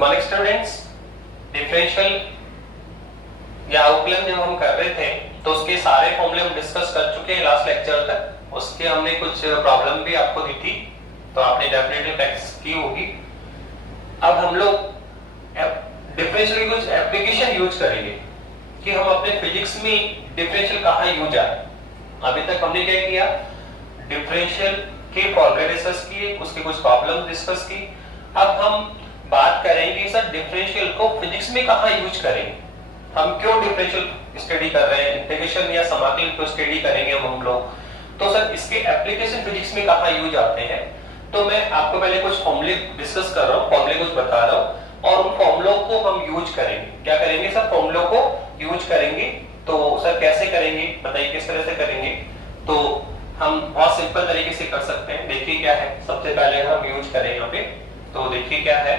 Morning students. Differential या अवकलन जब हम कर रहे थे तो उसके सारे फॉर्मूले हम डिस्कस कर चुके हैं लास्ट लेक्चर तक। उसके हमने कुछ प्रॉब्लम भी आपको दी थी तो आपने डेफिनेटली प्रैक्टिस की होगी। अब हम लोग डिफरेंशियल की कुछ एप्लीकेशन यूज करेंगे कि हम अपने फिजिक्स में डिफरेंशियल कहाँ यूज आए। अभी तक हमने क्या किया, डिफरेंशियल के फॉर्मूले डिस्कस किए, उसके कुछ प्रॉब्लम डिस्कस की। अब हम बात करेंगे सर डिफरेंशियल को फिजिक्स में कहाँ यूज करेंगे, हम क्यों डिफरेंशियल स्टडी कर रहे हैं, इंटीग्रेशन या समाकलन को स्टडी करेंगे हम लोग, तो सर इसके एप्लीकेशन फिजिक्स में कहाँ यूज आते हैं। तो मैं आपको पहले कुछ फॉर्मूले डिस्कस कर रहा हूँ, फॉर्मूले कुछ बता रहा हूँ और उन फॉर्मूलों को हम यूज करेंगे। क्या करेंगे सर, फॉर्मूलों को यूज करेंगे। तो सर कैसे करेंगे बताइए, किस तरह से करेंगे। तो हम बहुत सिंपल तरीके से कर सकते हैं। देखिए क्या है, सबसे पहले हम यूज करें यहाँ पे, तो देखिए क्या है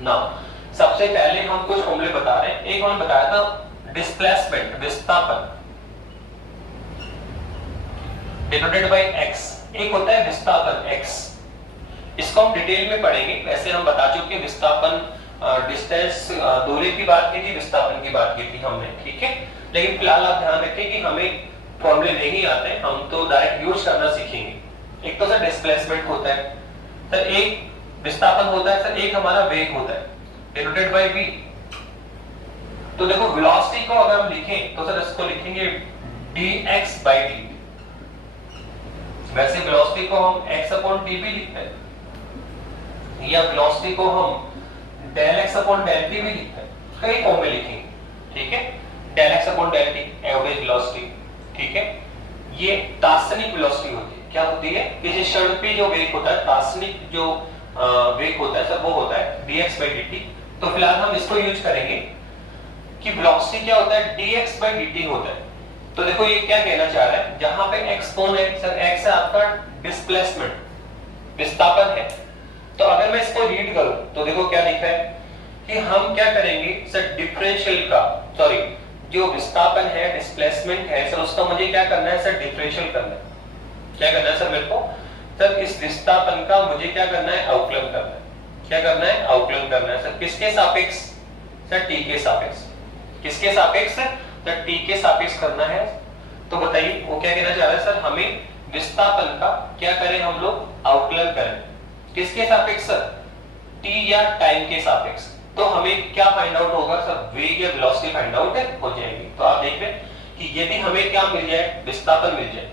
ना। सबसे पहले हम कुछ फॉर्मूले बता रहे हैं। एक हमने बताया था डिस्प्लेसमेंट, विस्थापन डिनोटेड बाय x, एक होता है विस्थापन x। इसको हम डिटेल में पढ़ेंगे। वैसे हम बता चुके हैं विस्थापन डिस्टेंस, दूरी की बात की थी, विस्थापन की बात की थी हमने, ठीक है। लेकिन फिलहाल आप ध्यान रखें कि हमें फॉर्मूले नहीं आते, हम तो डायरेक्ट यूज करना सीखेंगे। एक तो सर डिस्प्लेसमेंट होता है, सर एक विस्थापन होता है, सर एक हमारा वेग होता है डिनोटेड बाय v। तो देखो वेलोसिटी को अगर हम लिखें तो सर इसको लिखेंगे dx by dt। वैसे वेलोसिटी को हम x upon dv लिखते हैं, या वेलोसिटी को हम del x upon del t भी लिखते हैं। कई फॉर्म में लिखेंगे, ठीक है। del x upon del t average velocity, ठीक है। ये तात्क्षणिक वेलोसिटी होती है। क्या होती है, किसी क्षण पे जो वेग होता है, तात्क्षणिक जो वेग होता है सर वो होता है dx by dt। तो फिलहाल हम इसको यूज करेंगे कि वेलोसिटी क्या होता है, dx by dt होता है। तो देखो ये क्या कहना चाह रहा है, जहां पे x कौन है सर, x है आपका डिस्प्लेसमेंट, विस्थापन है। तो अगर मैं इसको रीड करूं तो देखो क्या लिखा है कि हम क्या करेंगे सर, डिफरेंशियल का, सॉरी जो विस्थापन है, डिस्प्लेसमेंट है सर, उसका मुझे क्या करना है सर, डिफरेंशियल करना है। क्या करना है सर मेरे को, सर इस विस्थापन का मुझे क्या करना है, अवकलन करना है। क्या करना है, अवकलन करना है सर। किसके सापेक्ष सर, t के सापेक्ष। किसके सापेक्ष सर, t के सापेक्ष करना है। तो बताइए वो क्या कहना चाह रहा है सर, हमें विस्थापन का क्या करें हम लोग, अवकलन करें। किसके सापेक्ष सर, t या टाइम के सापेक्ष। तो हमें क्या फाइंड आउट होगा सर, वेग या वेलोसिटी फाइंड आउट हो जाएगी। तो आप देख रहे हैं कि यदि हमें क्या मिल जाए, विस्थापन मिल जाए,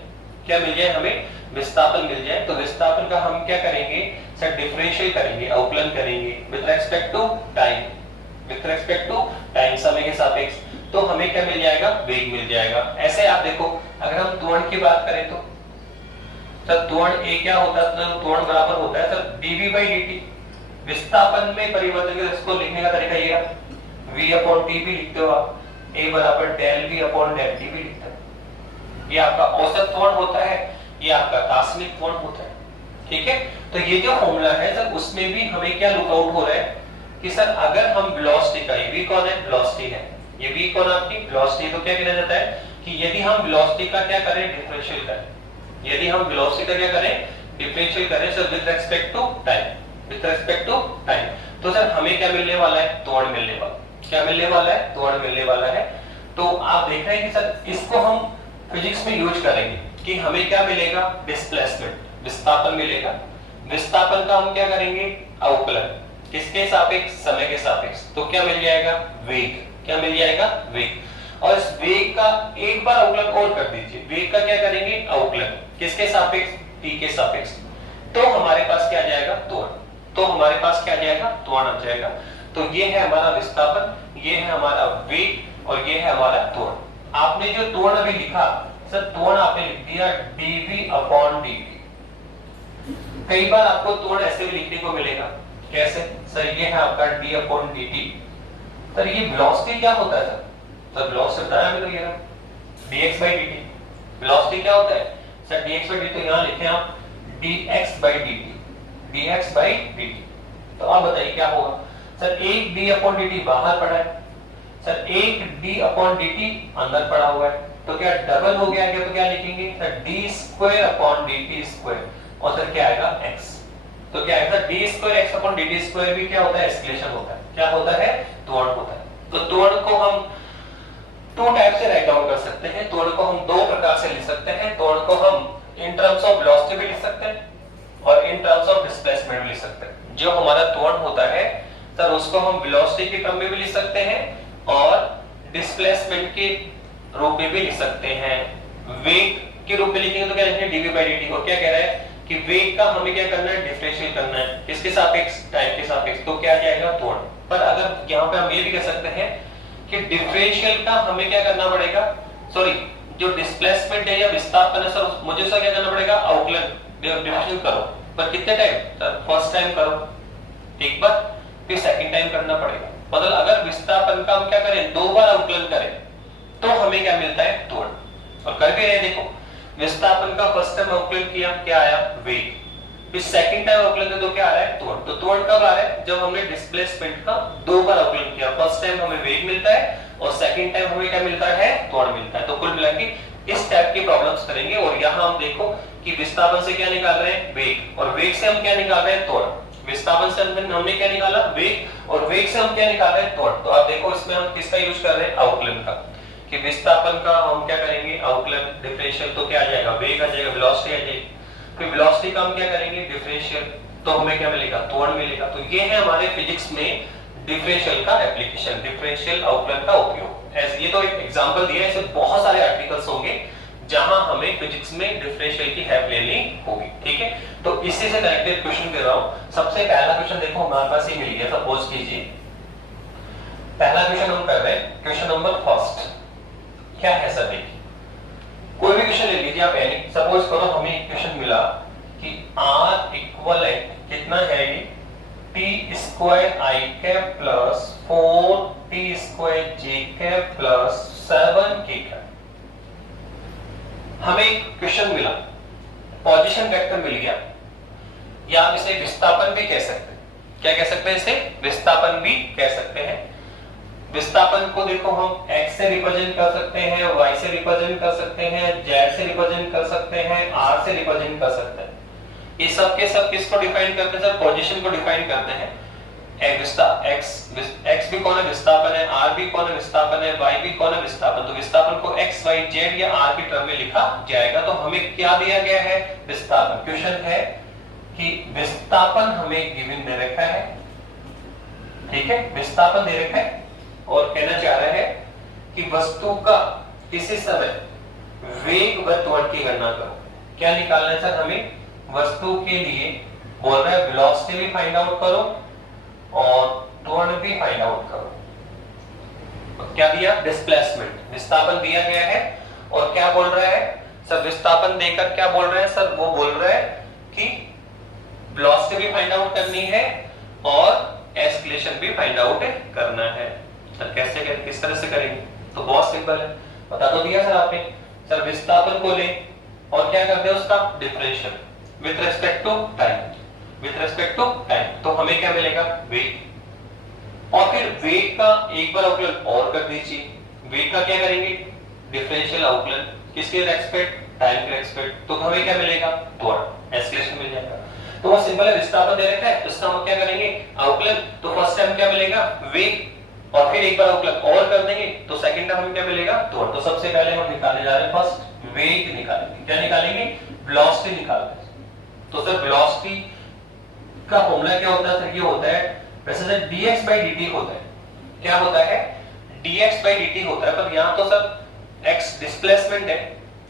क्या मिल जाए हमें, विस्थापन मिल जाए, तो विस्थापन का हम क्या करेंगे सर, डिफरेंशियल करेंगे, अवकलन करेंगे with respect to time, with respect to time, समय के सापेक्ष। तो हमें क्या मिल जाएगा, वेग मिल जाएगा। ऐसे आप देखो अगर हम त्वरण की बात करें तो सर त्वरण ए क्या होता है, तो त्वरण बराबर होता है सर dv by dt। विस्थापन में परिवर्तन के इसको लिखने का तरीका ये है, v upon t भी लिखते हो आप, a बराबर del v upon del t भी लिखते हो। ये आपका औसत त्वरण होता है, ये आपका तात्क्षणिक त्वरण होता है, ठीक है। तो ये जो फॉर्मूला है सर, उसमें भी हमें क्या लुक आउट हो रहा है कि सर अगर हम वेलोसिटी का, ये v कौन है, वेलोसिटी है, ये v कौन आपकी वेलोसिटी। तो क्या कहना जाता है कि यदि हम वेलोसिटी का क्या करें, डिफरेंशियल करें, यदि हम वेलोसिटी का क्या करें, डिफरेंशियल करें sir with respect to time, with respect to time. तो सर हमें क्या मिलने वाला है, त्वरण मिलने वाला। क्या मिलने वाला है, त्वरण मिलने वाला है। तो आप देख रहे हैं कि सर इसको हम फिजिक्स में यूज करेंगे कि हमें क्या मिलेगा, डिस्प्लेसमेंट, विस्थापन मिलेगा। विस्थापन का हम क्या करेंगे, अवकलन, किसके सापेक्ष, समय के सापेक्ष। तो क्या मिल जाएगा, वेग। क्या मिल जाएगा, वेग। और इस वेग का एक बार अवकलन और कर दीजिए, वेग का क्या करेंगे, अवकलन, किसके सापेक्ष, t के सापेक्ष। तो हमारे पास क्या आ जाएगा, त्वरण। तो हमारे पास क्या आ जाएगा, त्वरण आ जाएगा। तो ये है हमारा विस्थापन, ये है हमारा वेग और ये है हमारा त्वरण। आपने जो त्वरण अभी लिखा सर, त्वरण आपने लिख दिया dv upon dt। कई बार आपको त्वरण ऐसे भी लिखने को मिलेगा, कैसे सर, ये है आपका d upon dt। सर ये वेलोसिटी क्या होता है सर, वेलोसिटी होता है, तो ये dx by dt। वेलोसिटी क्या होता है सर, dx by dt। तो यहां लिखें आप dx by dt, dx by dt। तो आप बताइए क्या होगा सर, एक d upon dt बाहर पड़ा है सर, एक d upon dt अंदर पड़ा हुआ है। तो क्या डबल हो गया क्या, तो क्या लिखेंगे sir, d square upon dt square, और सर क्या आएगा x। तो क्या आएगा D square x upon D T square भी क्या होता है एक्सक्लेशन होता है, क्या होता है त्वरण होता है। तो त्वरण को हम टू टाइप से राइट डाउन कर सकते हैं, त्वरण को हम दो प्रकार से लिख सकते हैं। त्वरण को हम इन टर्म्स ऑफ वेलोसिटी भी लिख सकते हैं और इन टर्म्स ऑफ डिस्प्लेसमेंट भी लिख सकते हैं। जो हमारा त्वरण होता है सर उसको हम वेलोसिटी के टर्म में भी लिख सकते हैं और डिस्प्लेसमेंट के रूप में भी लिख सकते हैं। वेग के रूप में लिखेंगे तो क्या लिखेंगे dv by dt को क्या कह रहा है कि वेग का हमें क्या करना है डिफरेंशियल करना है किसके सापेक्ष टाइम के सापेक्ष, तो क्या आ जाएगा त्वरण। पर अगर यहाँ पे हम ये भी कह सकते हैं कि डिफरेंशियल का हमें क्या करना पड़ेगा, सॉरी जो डिस्प्लेसमेंट है या विस्थापन है सर मुझे उसका क्या करना पड़ेगा अवकलन डिफरेंशियल करो, पर कितने टाइम सर फर्स्ट टाइम करो एक बार फिर सेकंड टाइम करना पड़ेगा। मतलब अगर विस्थापन का हम क्या करें दो बार अवकलन करें तो हमें क्या मिलता है त्वरण। और कर भी रहे देखो विस्थापन का फर्स्ट टाइम अवकलन किया क्या आया वेग, फिर सेकंड टाइम अवकलन किया तो क्या आ रहा है त्वरण। तो त्वरण कब आ रहा है जब हमने डिस्प्लेसमेंट का दो बार अवकलन किया, फर्स्ट टाइम हमें वेग मिलता है और सेकंड टाइम हमें क्या मिलता है त्वरण मिलता है। तो कुल मिला के इस टाइप की प्रॉब्लम्स करेंगे और यहाँ हम देखो कि विस्थापन से क्या निकाल रहे हैं वेग और वेग से हम क्या निकाल रहे हैं त्वरण। विस्थापन से हमने क्या निकाला वेग और वेग से हम क्या निकाल रहे हैं त्वरण। तो आप देखो इसमें हम किसका यूज कर रहे हैं अवकलन का, कि विस्थापन का हम क्या करेंगे अवकलन डिफरेंशियल तो क्या आ जाएगा वेग आ जाएगा वेलोसिटी आ जाएगी, फिर वेलोसिटी का हम क्या करेंगे डिफरेंशियल तो हमें क्या मिलेगा त्वरण मिलेगा। तो ये है हमारे फिजिक्स में डिफरेंशियल का एप्लीकेशन, डिफरेंशियल अवकलन का उपयोग। ऐसे ये तो एक एग्जांपल दिया है, ऐसे बहुत सारे आर्टिकल्स होंगे जहां हमें फिजिक्स में डिफरेंशियल की हेल्प लेनी होगी, ठीक है। तो इसी से कनेक्टेड क्वेश्चन कर रहा हूं। सबसे पहला क्वेश्चन देखो हमारे पास ये मिल गया, सपोज कीजिए पहला क्वेश्चन हम कर रहे हैं क्वेश्चन नंबर फर्स्ट क्या है सर देखिए कोई भी क्वेश्चन ले लीजिए आप एनी, सपोज करो हमें क्वेश्चन मिला कि r इक्वलेंट कितना है ये t square i cap plus 4t square j cap plus 7k cap. हमें एक क्वेश्चन मिला पोजीशन वेक्टर मिल गया या आप इसे विस्थापन भी कह सकते हैं, क्या कह सकते हैं इसे विस्थापन भी कह सकते हैं। विस्थापन को देखो हम x से रिप्रेजेंट कर सकते हैं, y से रिप्रेजेंट कर सकते हैं, z से रिप्रेजेंट कर सकते हैं, r से रिप्रेजेंट कर सकते हैं। ये सब के सब किसको डिफाइन करते हैं सर पोजीशन को डिफाइन करते हैं। x भी कौन है विस्थापन है, r भी कौन है विस्थापन है, y भी कौन है विस्थापन। तो विस्थापन को x y z या r के टर्म में लिखा जाएगा। तो हमें क्या दिया गया है विस्थापन। क्वेश्चन है कि विस्थापन हमें गिवन दे रखा है, ठीक है विस्थापन दे रखा है और कहना चाह रहा है कि वस्तु का किसी समय वेग व त्वरण की गणना करो। क्या निकालना है सर हमें वस्तु के लिए बोल रहा है वेलोसिटी भी फाइंड आउट करो और त्वरण भी फाइंड आउट करो। क्या दिया डिस्प्लेसमेंट विस्थापन दिया गया है और क्या बोल रहा है सर विस्थापन देकर क्या बोल रहा है सर वो बोल रहा है कि वेलोसिटी भी फाइंड आउट करनी है और एक्सेलरेशन भी फाइंड आउट करना है। सर कैसे करें किस तरह से करेंगे तो बहुत सिंपल है बता दो दिया सर आपने। सर विस्थापन को ले और क्या कर दे उसका differential with respect to time, with respect to time तो हमें क्या मिलेगा वेग और फिर वेग का एक बार अवकलन और कर दीजिए। वेग का क्या करेंगे डिफरेंशियल अवकलन किसके रेस्पेक्ट टाइम के रेस्पेक्ट तो हमें क्या मिलेगा त्वरण एक्सेलरेशन मिल जाएगा। तो वो सिंपल है विस्थापन दे रखा है तो इसका हम क्या करेंगे अवकलन। तो फर्स्ट टाइम क्या मिलेगा वेग और फिर एक बार अवकलन और कर देंगे तो सेकंड टाइम हमें क्या मिलेगा त्वरण। तो सबसे पहले हम निकालने जा रहे हैं फर्स्ट वेग निकालेंगे। क्या निकालेंगे वेलोसिटी निकालेंगे। तो सर वेलोसिटी का फॉर्मूला क्या होता है सर ये होता है वैसे सर dx by dt होता है। क्या होता है dx by dt होता है पर यहाँ तो सर x डिस्प्लेसमेंट है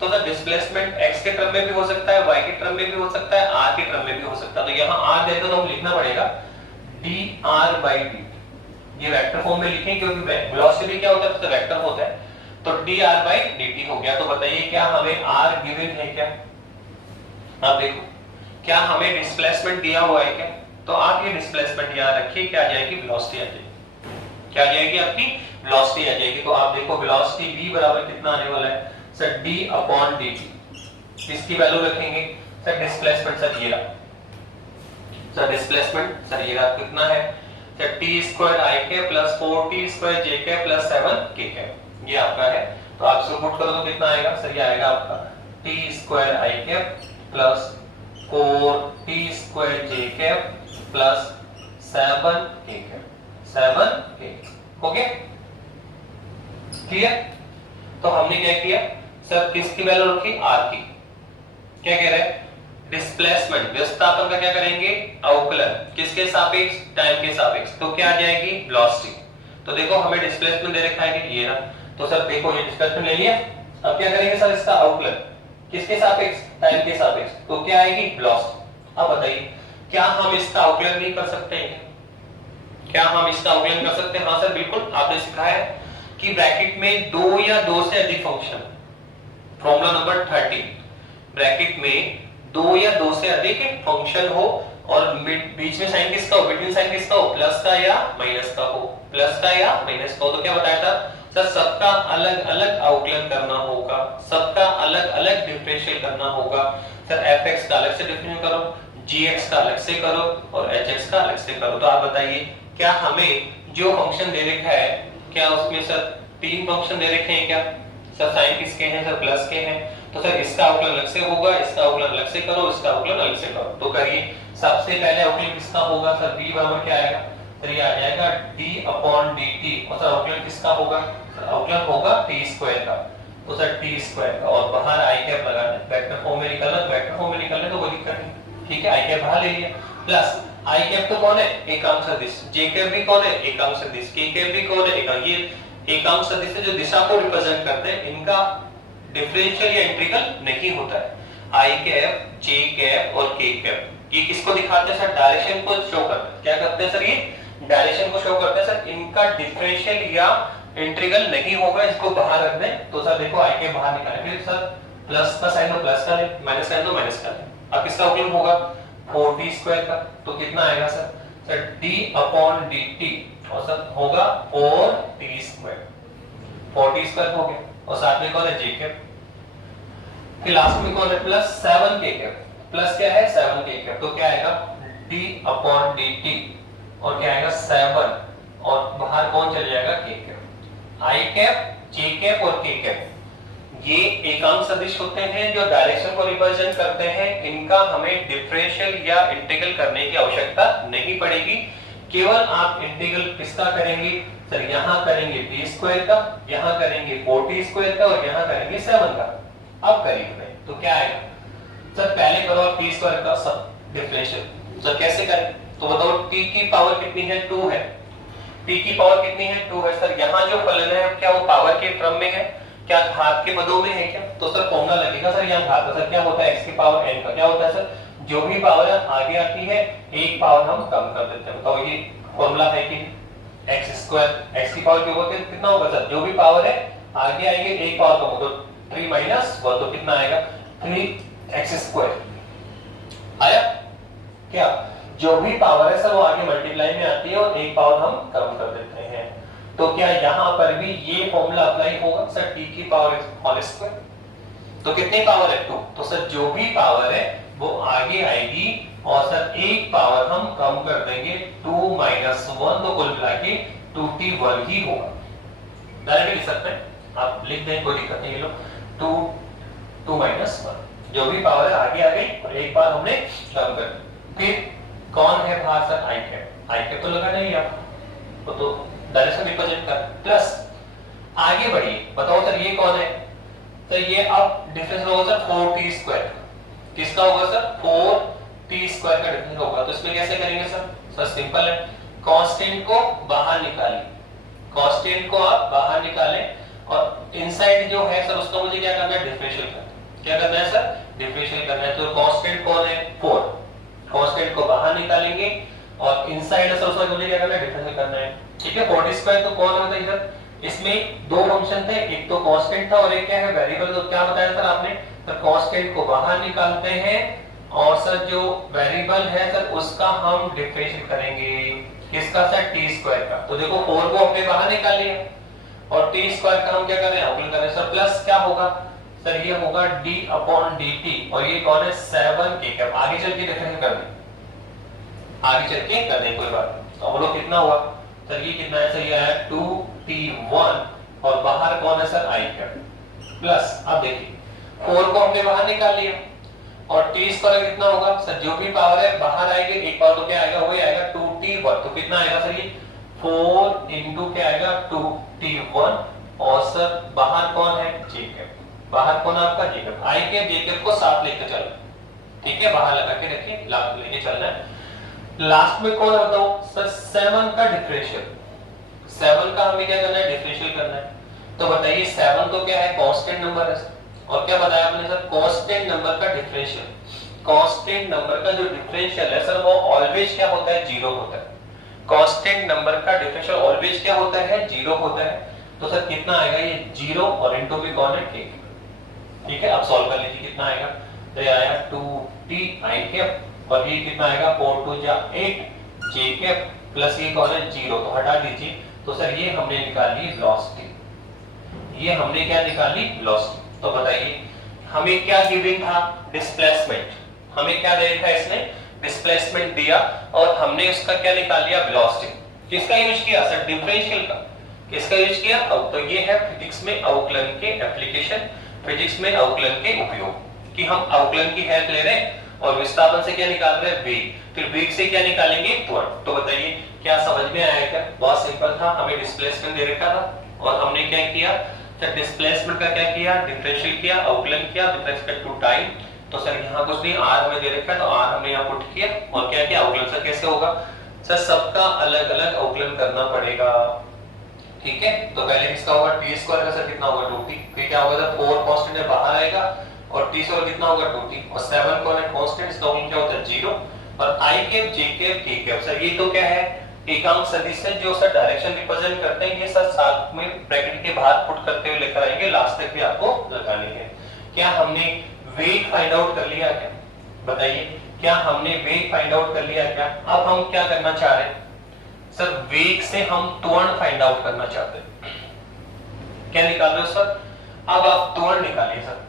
तो सर डिस्प्लेसमेंट x के टर्म में भी हो सकता है y के टर्म में भी हो सकता है r के टर्म में भी हो सकता है। तो यहाँ r देते तो हम लिखना पड़ेगा dr by dt ये वेक्टर फॉर्म में लिखें क्योंकि वेलोसिटी क्या होता है तो वेक्टर होता है। तो dr by dt हो गया। तो बताइए क्या हमें r गिवन है क्या आप देखो क्या हमें डिस्प्लेसमेंट दिया हुआ है क्या। तो आप ये डिस्प्लेसमेंट याद रखिए क्या आ जाएगी वेलोसिटी आ जाएगी। क्या आ जाएगी आपकी वेलोसिटी आ जाएगी। तो आप देखो वेलोसिटी v बराबर कितना आने वाला है सर d अपॉन dt। इसकी वैल्यू रखेंगे सर डिस्प्लेसमेंट सर ये रहा सर डिस्प्लेसमेंट सर ये रहा कितना है सर t स्क्वायर i के प्लस 4t स्क्वायर j के प्लस 7k के ये आपका है। तो आप इसको पुट करो तो कितना आएगा सर ये आएगा आपका t स्क्वायर i के plus 4t² j cap plus 7k cap, 7k। Okay clear? तो हमने क्या किया सर, किसकी वैल्यू रखी, r की। क्या कह रहे हैं, डिस्प्लेसमेंट विस्थापन का क्या करेंगे, अवकलन किसके सापेक्ष, टाइम के सापेक्ष। तो क्या आ जाएगी, वेलोसिटी। तो देखो हमें डिस्प्लेसमेंट दे रखा है कि ये ना, तो सर देखो ये डिस्प्लेसमेंट ले लिया। अब क्या करेंगे सर, इसका अवकलन किसके सापेक्ष, टाइम के सापेक्ष। तो क्या आएगी, वेलोसिटी। अब बताइए क्या हम इसका अवकलन नहीं कर सकते हैं, क्या हम इसका अवकलन कर सकते हैं? हाँ सर बिल्कुल, आपने सिखाया है कि ब्रैकेट में दो या दो से अधिक फंक्शन, फॉर्मूला नंबर 30, ब्रैकेट में दो या दो से अधिक फंक्शन हो और बीच में साइन किसका हो, बिटवीन साइन किसका हो, प्लस का या माइनस का हो, प्लस का या माइनस का हो। तो क्या बताया था सर, सबका अलग अलग अवकलन करना होगा, सबका अलग अलग डिफरेंशियल करना होगा। सर fx का अलग से डिफरेंशियल करो, gx का अलग से करो और hx का अलग से करो। तो आप बताइए क्या हमें जो फंक्शन दे रखा है, क्या उसमें सर तीन फंक्शन दे रखे हैं क्या? सर साइन किसके हैं, सर प्लस के हैं। तो सर इसका अवकलन अलग से होगा, इसका अवकलन अलग से करो, इसका अवकलन अलग से करो। तो करिए, सबसे पहले अवकलन किसका होगा सर, b बराबर क्या आएगा, सर ये आ जाएगा d/dt। और सर अवकलन किसका होगा, सर अवकलन होगा t² का। तो सर t² का, और बाहर i कैप लगाना है, वेक्टर फॉर्म में निकलना, वेक्टर फॉर्म में निकलने तो कोई दिक्कत नहीं, ठीक है। i कैप बाहर ले लिया, प्लस i कैप तो कौन है, एकांक सदिश, j कैप भी कौन है, एकांक सदिश, k कैप भी कौन है, एकांक। ये एकांक सदिश से जो दिशा को रिप्रेजेंट करते हैं, इनका डिफरेंशियल या इंटीग्रल नहीं होता है। i कैप, j कैप और k कैप ये किसको दिखाते हैं सर, डायरेक्शन को शो करते हैं। क्या करते हैं सर, ये डायरेक्शन को शो करते हैं सर, इनका डिफरेंशियल या इंटीग्रल नहीं होगा, इसको बाहर रख दें। तो सर देखो i कैप बाहर निकाले, फिर सर प्लस का साइन तो प्लस का ले, माइनस साइन तो माइनस का ले। अब किसका अवकलन होगा, 4t² का। तो कितना आएगा सर, सर d/dt और सर होगा 4t², 4t² हो गया। और साथ में कौन है, j कैप। फिर लास्ट में कौन है, प्लस 7k कैप। प्लस क्या है, 7k कैप। तो क्या आएगा, d/dt और क्या आएगा 7, और बाहर कौन चले जाएगा, k cap. i cap, j cap और k कैप ये एकांक सदिश होते हैं जो डायरेक्शन को रिप्रेजेंट करते हैं। इनका हमें डिफरेंशियल या इंटीग्रल करने की आवश्यकता नहीं पड़ेगी, केवल आप इंटीग्रल किसका करेंगे सर, यहाँ करेंगे t² का, यहाँ करेंगे 4t² का और यहाँ करेंगे 7 का। अब करिए तो क्या आएगा सर, पहले करो t² का सब डिफरेंशियल। सर कैसे करें, तो बताओ t की पावर कितनी है, 2 है। t की पावर कितनी है, 2 है। सर यहाँ जो फलन है क्या वो पावर के क्रम में है, क्या घात के पदों में है क्या? तो सर फॉर्मूला लगेगा सर, यहाँ घात सर क्या होता है, x की पावर n का क्या होता है सर, जो भी पावर आगे आती है एक पावर हम कम कर देते हैं। बताओ ये फॉर्मूला है कि x², x की पावर के ऊपर कितना होगा सर, जो भी पावर है आगे आएंगे एक पावर कम होगा, 3 - 1 तो कितना आएगा, 3x²। आया क्या, जो भी पावर है सर वो आगे मल्टीप्लाई में आती है और एक पावर हम कम कर देते हैं। तो क्या यहाँ पर भी ये फॉर्मूला अप्लाई होगा सर, t की पावर होल²। तो कितनी पावर है, 2। तो सर जो भी पावर है वो आगे आएगी और सर एक पावर हम कम कर देंगे, 2 - 1, तो कुल मिला के 2t² ही होगा। डायरेक्ट लिख सकते हैं, आप लिख दें कोई दिक्कत नहीं। लो 2 - 1 जो भी पावर है आगे आ गई और एक बार हमने कम कर दी। फिर कौन है बाहर sir, i cap. i cap तो लगा नहीं आपको, तो डायरेक्शन रिप्रेजेंट कर, प्लस आगे बढ़िए। बताओ सर ये कौन है, तो ये अब डिफरेंस होगा सर 4t²। किसका होगा सर, 4t² का डिफरेंस होगा। तो इसमें कैसे करेंगे सर, सर सिंपल है, कांस्टेंट को बाहर निकालिए, कांस्टेंट को आप बाहर निकालें और इनसाइड जो है सर उसका मुझे क्या करना है, डिफरेंशियल करना है। क्या करना है सर, डिफरेंशियल करना है। तो कांस्टेंट कौन है, 4, कांस्टेंट को बाहर निकालेंगे और इनसाइड सर उसका मुझे क्या करना है, डिफरेंशियल करना है। ठीक है, 4t² तो कौन होता है इधर, इसमें दो फंक्शन थे, एक तो कांस्टेंट था और एक क्या है, वेरिएबल। तो क्या बताया सर आपने, सर कांस्टेंट को बाहर निकालते हैं और सर जो वेरिएबल है सर उसका हम डिफरेंशियल करेंगे, किसका सर, t² का। तो देखो 4 को हमने बाहर निकाल लिया और t² का हम क्या कर रहे हैं, अवकलन कर रहे हैं सर। प्लस क्या होगा सर, ये होगा d/dt और ये कौन है, 7k कैप। आगे चल के डिफरेंशियल कर दें, आगे चल के कर दें कोई बात। तो हम लोग कितना हुआ सर, ये कितना है सर, ये आया 2t1 और बाहर कौन है सर, i कैप। प्लस अब देखिए 4 को हमने बाहर निकाल लिया, और टी स्क्वायर कितना होगा सर, जो भी पावर है बाहर आएगी एक पावर तो क्या आएगा, वही आएगा 2t1, तो कितना आएगा सर ये 4 इंटू क्या आएगा 2t1, और सर बाहर कौन है जे कैप, बाहर कौन है आपका जे कैप, आई कैप जे कैप को साथ लेकर चलो, ठीक है, बाहर लगा के रखिए, लेके चलना है। लास्ट में कौन है बताओ सर, 7 का डिफरेंशियल, 7 का हमें क्या करना है, डिफरेंशियल करना है। तो बताइए 7 तो क्या है, कांस्टेंट नंबर है, और क्या बताया आपने सर, कांस्टेंट नंबर का डिफरेंशियल, कांस्टेंट नंबर का जो डिफरेंशियल है सर वो ऑलवेज क्या होता है, जीरो होता है। कांस्टेंट नंबर का डिफरेंशियल ऑलवेज क्या होता है, जीरो होता है। तो सर कितना आएगा ये, जीरो और इनटू भी कौन है, ठीक, ठीक है। अब सॉल्व कर लीजिए, कितना आएगा, तो ये आया 2t आई कैप, और ये कितना आएगा 4 2 जा 8 जे कैप, प्लस ये कौन है, जीरो, तो हटा दीजिए। तो सर ये हमने निकाली वेलोसिटी, ये हमने क्या निकाली, वेलोसिटी। तो बताइए हमें क्या गिवन था, डिस्प्लेसमेंट, हमें क्या दे रखा है इसने, डिस्प्लेसमेंट दिया, और हमने उसका क्या निकाल लिया, वेलोसिटी। किसका यूज किया सर, डिफरेंशियल का, किसका यूज किया, तो ये है फिजिक्स में अवकलन के एप्लीकेशन, फिजिक्स में अवकलन के उपयोग, कि हम अवकलन की हेल्प ले रहे हैं और विस्थापन से क्या निकाल रहे हैं, वेग, फिर वेग से क्या निकालेंगे, त्वरण। तो बताइए क्या समझ में आया क्या, बहुत सिंपल था, हमें डिस्प्लेसमेंट दे रखा था और हमने क्या किया, तो डिस्प्लेसमेंट का क्या किया, डिफरेंशियल किया, अवकलन किया विद रिस्पेक्ट टू टाइम। तो सर यहाँ कुछ नहीं, आर हमें दे रखा है तो आर हमने यहाँ पुट किया, और क्या किया, अवकलन सर कैसे होगा सर, सबका अलग अलग अवकलन करना पड़ेगा, ठीक है। तो पहले किसका होगा, टी स्क्वायर का सर कितना होगा 2t, फिर क्या होगा सर 4 कांस्टेंट है बाहर आएगा, और टी स्क्वायर कितना होगा 2t, और 7 कौन है, कांस्टेंट, इसका मतलब क्या होता है 0, और आई कैप जे कैप टी कैप, सर ये तो क्या है, एकांक सदिश है जो सर डायरेक्शन रिप्रेजेंट करते हैं, ये सर साथ में ब्रैकेट के बाहर पुट करते हुए लेकर आएंगे, लास्ट तक भी आपको लगानी है। क्या हमने वेग फाइंड आउट कर लिया क्या, बताइए क्या हमने वेग फाइंड आउट कर लिया क्या। अब हम क्या करना चाह रहे हैं सर, वेग से हम त्वरण फाइंड आउट करना चाहते हैं, क्या निकाल रहे हो सर, अब आप त्वरण निकालिए सर।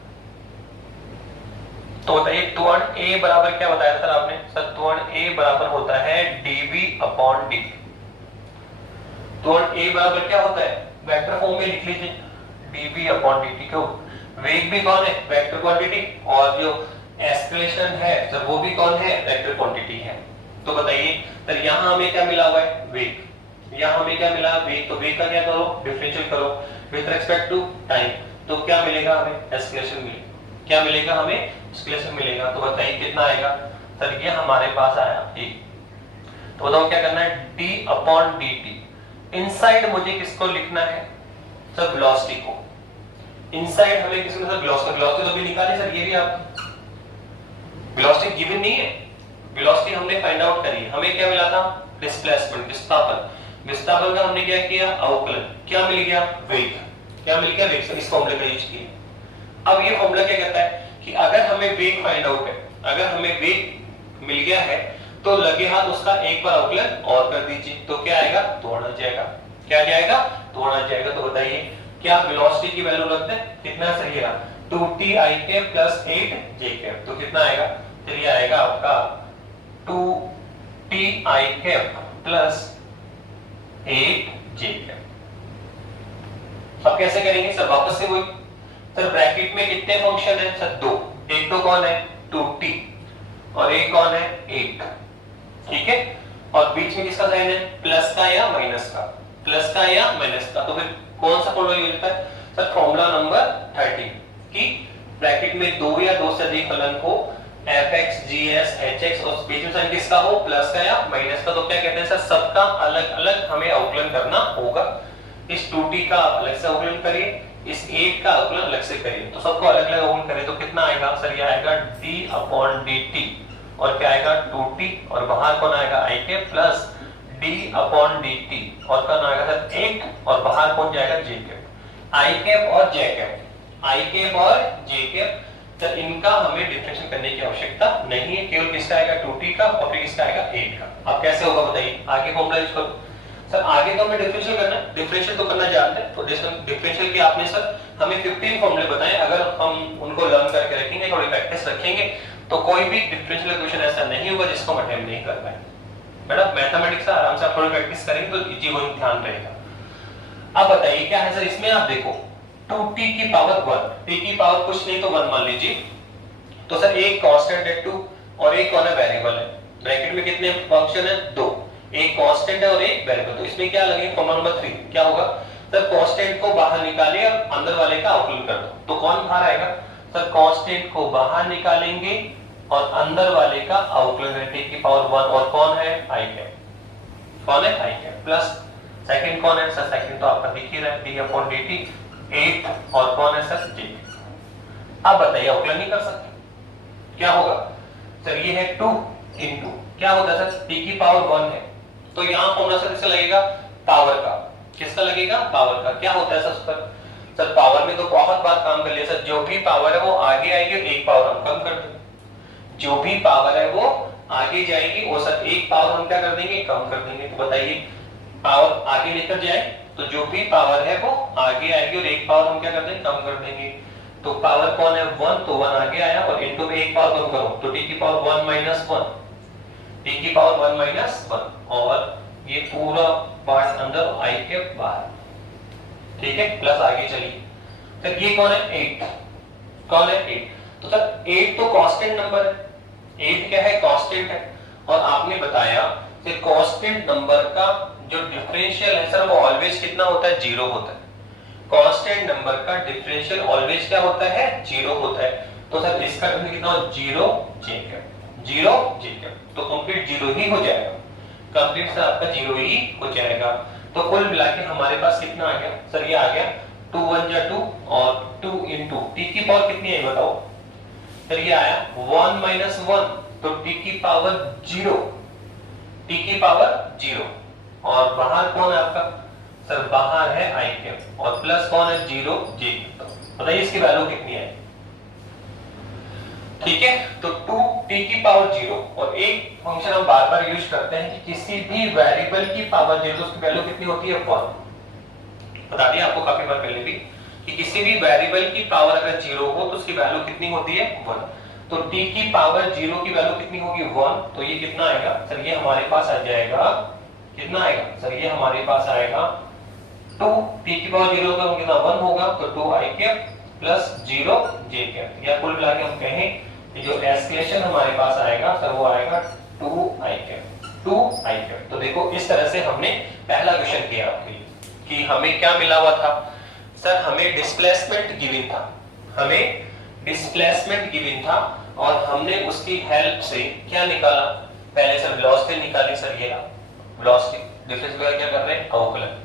तो बताइए त्वरण A बराबर क्या बताया सर आपने, सर त्वरण A बराबर होता है dv अपॉन dt। त्वरण A बराबर क्या होता है, वेक्टर फॉर्म में लिख लीजिए dv अपॉन dt, क्यों, वेग भी कौन है, वेक्टर क्वांटिटी, और जो एक्सेलरेशन है सर वो भी कौन है, वेक्टर क्वांटिटी है। तो बताइए सर यहाँ हमें क्या मिला हुआ है, वेग, यहाँ हमें क्या मिला, वेग, तो वेग का क्या करो, डिफरेंशियल करो विद रिस्पेक्ट टू टाइम, तो क्या मिलेगा हमें, एक्सेलरेशन मिलेगा, क्या मिलेगा हमें, एक्सेलरेशन मिलेगा। तो बताइए कितना आएगा सर, ये हमारे पास आया a। तो बताओ क्या करना है, d अपॉन dt, इनसाइड मुझे किसको लिखना है सर, वेलोसिटी को, इनसाइड हमें किसको सर, वेलोसिटी, वेलोसिटी तो भी निकाली सर, ये भी आप, वेलोसिटी गिवन नहीं है, वेलोसिटी हमने फाइंड आउट करी, हमें क्या मिला था, डिस्प्लेसमेंट, विस्थापन, विस्थापन का हमने क्या किया, अवकलन, क्या मिल गया, वेग, क्या मिल गया, वेग, इस फॉर्मूले का यूज किया। अब ये फॉर्मूला क्या कहता है कि अगर हमें वेग फाइंड आउट है, अगर हमें वेग मिल गया है तो लगे हाथ उसका एक बार अवकलन और कर दीजिए, तो क्या आएगा, त्वरण आ जाएगा, क्या जाएगा, त्वरण आ जाएगा। तो बताइए क्या वेलोसिटी की वैल्यू रखते हैं, कितना सही है, 2t i cap plus 8 j cap, तो कितना आएगा, चलिए आएगा आपका 2t i cap plus 8 j cap. अब कैसे करेंगे सर, वापस से वही सर, ब्रैकेट में कितने फंक्शन है सर, दो, एक तो कौन है 2t और एक कौन है 8, ठीक है, और बीच में किसका साइन है, प्लस का या माइनस का, प्लस का या माइनस का, तो फिर कौन सा फॉर्मूला यूज होता है सर, फॉर्मूला नंबर 13 कि ब्रैकेट में दो या दो से अधिक फलन को fx gx hx और बीच में साइन किसका हो, प्लस का या माइनस का, तो क्या कहते हैं सर, सबका अलग अलग हमें अवकलन करना होगा। इस 2t का अलग से अवकलन करिए, इस 8 का अवकलन अलग से करिए, तो सबको अलग अलग अवकलन करें तो कितना आएगा सर, ये आएगा d अपॉन dt, और क्या आएगा 2t, और बाहर कौन आएगा i के प्लस d अपॉन dt, और कौन आएगा सर 8, और बाहर कौन जाएगा j के, i कैप और j कैप, i कैप और j कैप, सर इनका हमें डिफरेंशिएट करने की आवश्यकता नहीं है, केवल किसका आएगा 2t का और फिर किसका आएगा 8 का। अब कैसे होगा बताइए, आगे फॉर्मूला यूज करो सर, आगे तो हमें डिफरेंशियल करना है, डिफरेंशियल तो करना जानते हैं, तो डिफरेंशियल के आपने सर हमें 15 फॉर्मूले बताए, अगर हम उनको लर्न करके रखेंगे, थोड़ी प्रैक्टिस रखेंगे, तो कोई भी डिफरेंशियल इक्वेशन ऐसा नहीं होगा जिसको हम अटेम्प्ट नहीं कर पाए। मैडम मैथमेटिक्स से आराम से आप थोड़ी प्रैक्टिस करेंगे तो इजी वो ध्यान रहेगा। अब बताइए क्या है सर, इसमें आप देखो 2t की पावर 1, t की पावर कुछ नहीं तो 1 मान लीजिए, तो सर एक कांस्टेंट है 2 और एक कौन है वेरिएबल है। ब्रैकेट में कितने फंक्शन है 2, एक कांस्टेंट है और एक वेरिएबल। तो इसमें क्या लगेगा फॉर्मूला नंबर 3 क्या होगा सर, कांस्टेंट को बाहर निकालिए और अंदर वाले का अवकलन कर दो। तो कौन बाहर आएगा सर, कांस्टेंट को बाहर निकालेंगे और अंदर वाले का अवकलन करेंगे टी की पावर 1 और कौन है आई कैप, कौन है आई कैप प्लस सेकंड कौन है सर, सेकंड तो आपका दिख ही रहा है d/dt 8 और कौन है सर j। अब बताइए अवकलन नहीं कर सकते, क्या होगा सर, ये है 2 into क्या होता है सर t की पावर 1 है, तो यहां फॉर्मूला सर किसका लगेगा पावर का, किसका लगेगा पावर का। क्या होता है सर, सर पावर में तो बहुत बार काम कर लिया सर, जो भी पावर है वो आगे आएगी और एक पावर हम कम कर देंगे, जो भी पावर है वो आगे जाएगी और सर एक पावर हम क्या कर देंगे कम कर देंगे। तो बताइए पावर आगे लेकर जाए तो जो भी पावर है वो आगे आएगी और एक पावर हम क्या कर देंगे कम कर देंगे। तो पावर कौन है 1, तो 1 आगे आया और इनटू में एक पावर कम करो तो t की पावर 1 माइनस 1, t की पावर 1 माइनस 1 और ये पूरा पार्ट अंदर आई के बाहर, ठीक है प्लस आगे चलिए सर ये कौन है 8, कौन है 8, तो सर 8 तो कांस्टेंट नंबर है, 8 क्या है कांस्टेंट है और आपने बताया कि कांस्टेंट नंबर का जो डिफरेंशियल है सर वो ऑलवेज कितना होता है 0 होता है। कांस्टेंट नंबर का डिफरेंशियल ऑलवेज क्या होता है 0 होता है। तो सर इसका डिफरेंस कितना हो 0 j, तो कंप्लीट 0 ही हो जाएगा, कंप्लीट सर आपका 0 ही हो जाएगा। तो कुल मिला के हमारे पास कितना आ गया सर, ये आ गया 2 1 जा 2 और 2 into t की पावर कितनी है बताओ सर, ये आया 1 माइनस 1 तो t की पावर 0, t की पावर 0 और बाहर कौन है आपका सर, बाहर है आई कैप और प्लस कौन है 0 j। बताइए इसकी वैल्यू कितनी है, ठीक है तो 2t की पावर 0 और एक फंक्शन हम बार बार यूज करते हैं कि किसी भी वेरिएबल की पावर 0 उसकी वैल्यू कितनी होती है 1। बता दिया आपको काफी बार पहले भी कि किसी भी वेरिएबल की पावर अगर 0 हो तो उसकी वैल्यू कितनी होती है 1। तो t की पावर 0 की वैल्यू कितनी होगी 1, तो ये कितना आएगा सर, ये हमारे पास आ जाएगा कितना आएगा सर, ये हमारे पास आएगा 2 t की पावर 0 का कितना 1 होगा तो 2 i cap plus 0 j cap, या कुल मिला के हम कहें कि जो एस्केलेशन हमारे पास आएगा सर वो आएगा 2 i कैप। तो देखो इस तरह से हमने पहला क्वेश्चन किया आपके लिए कि हमें क्या मिला हुआ था सर, हमें डिस्प्लेसमेंट गिवन था, हमें डिस्प्लेसमेंट गिवन था और हमने उसकी हेल्प से क्या निकाला, पहले सर वेलोसिटी निकाली सर, ये वेलोसिटी डिफरेंस में क्या कर रहे हैं अवकलन,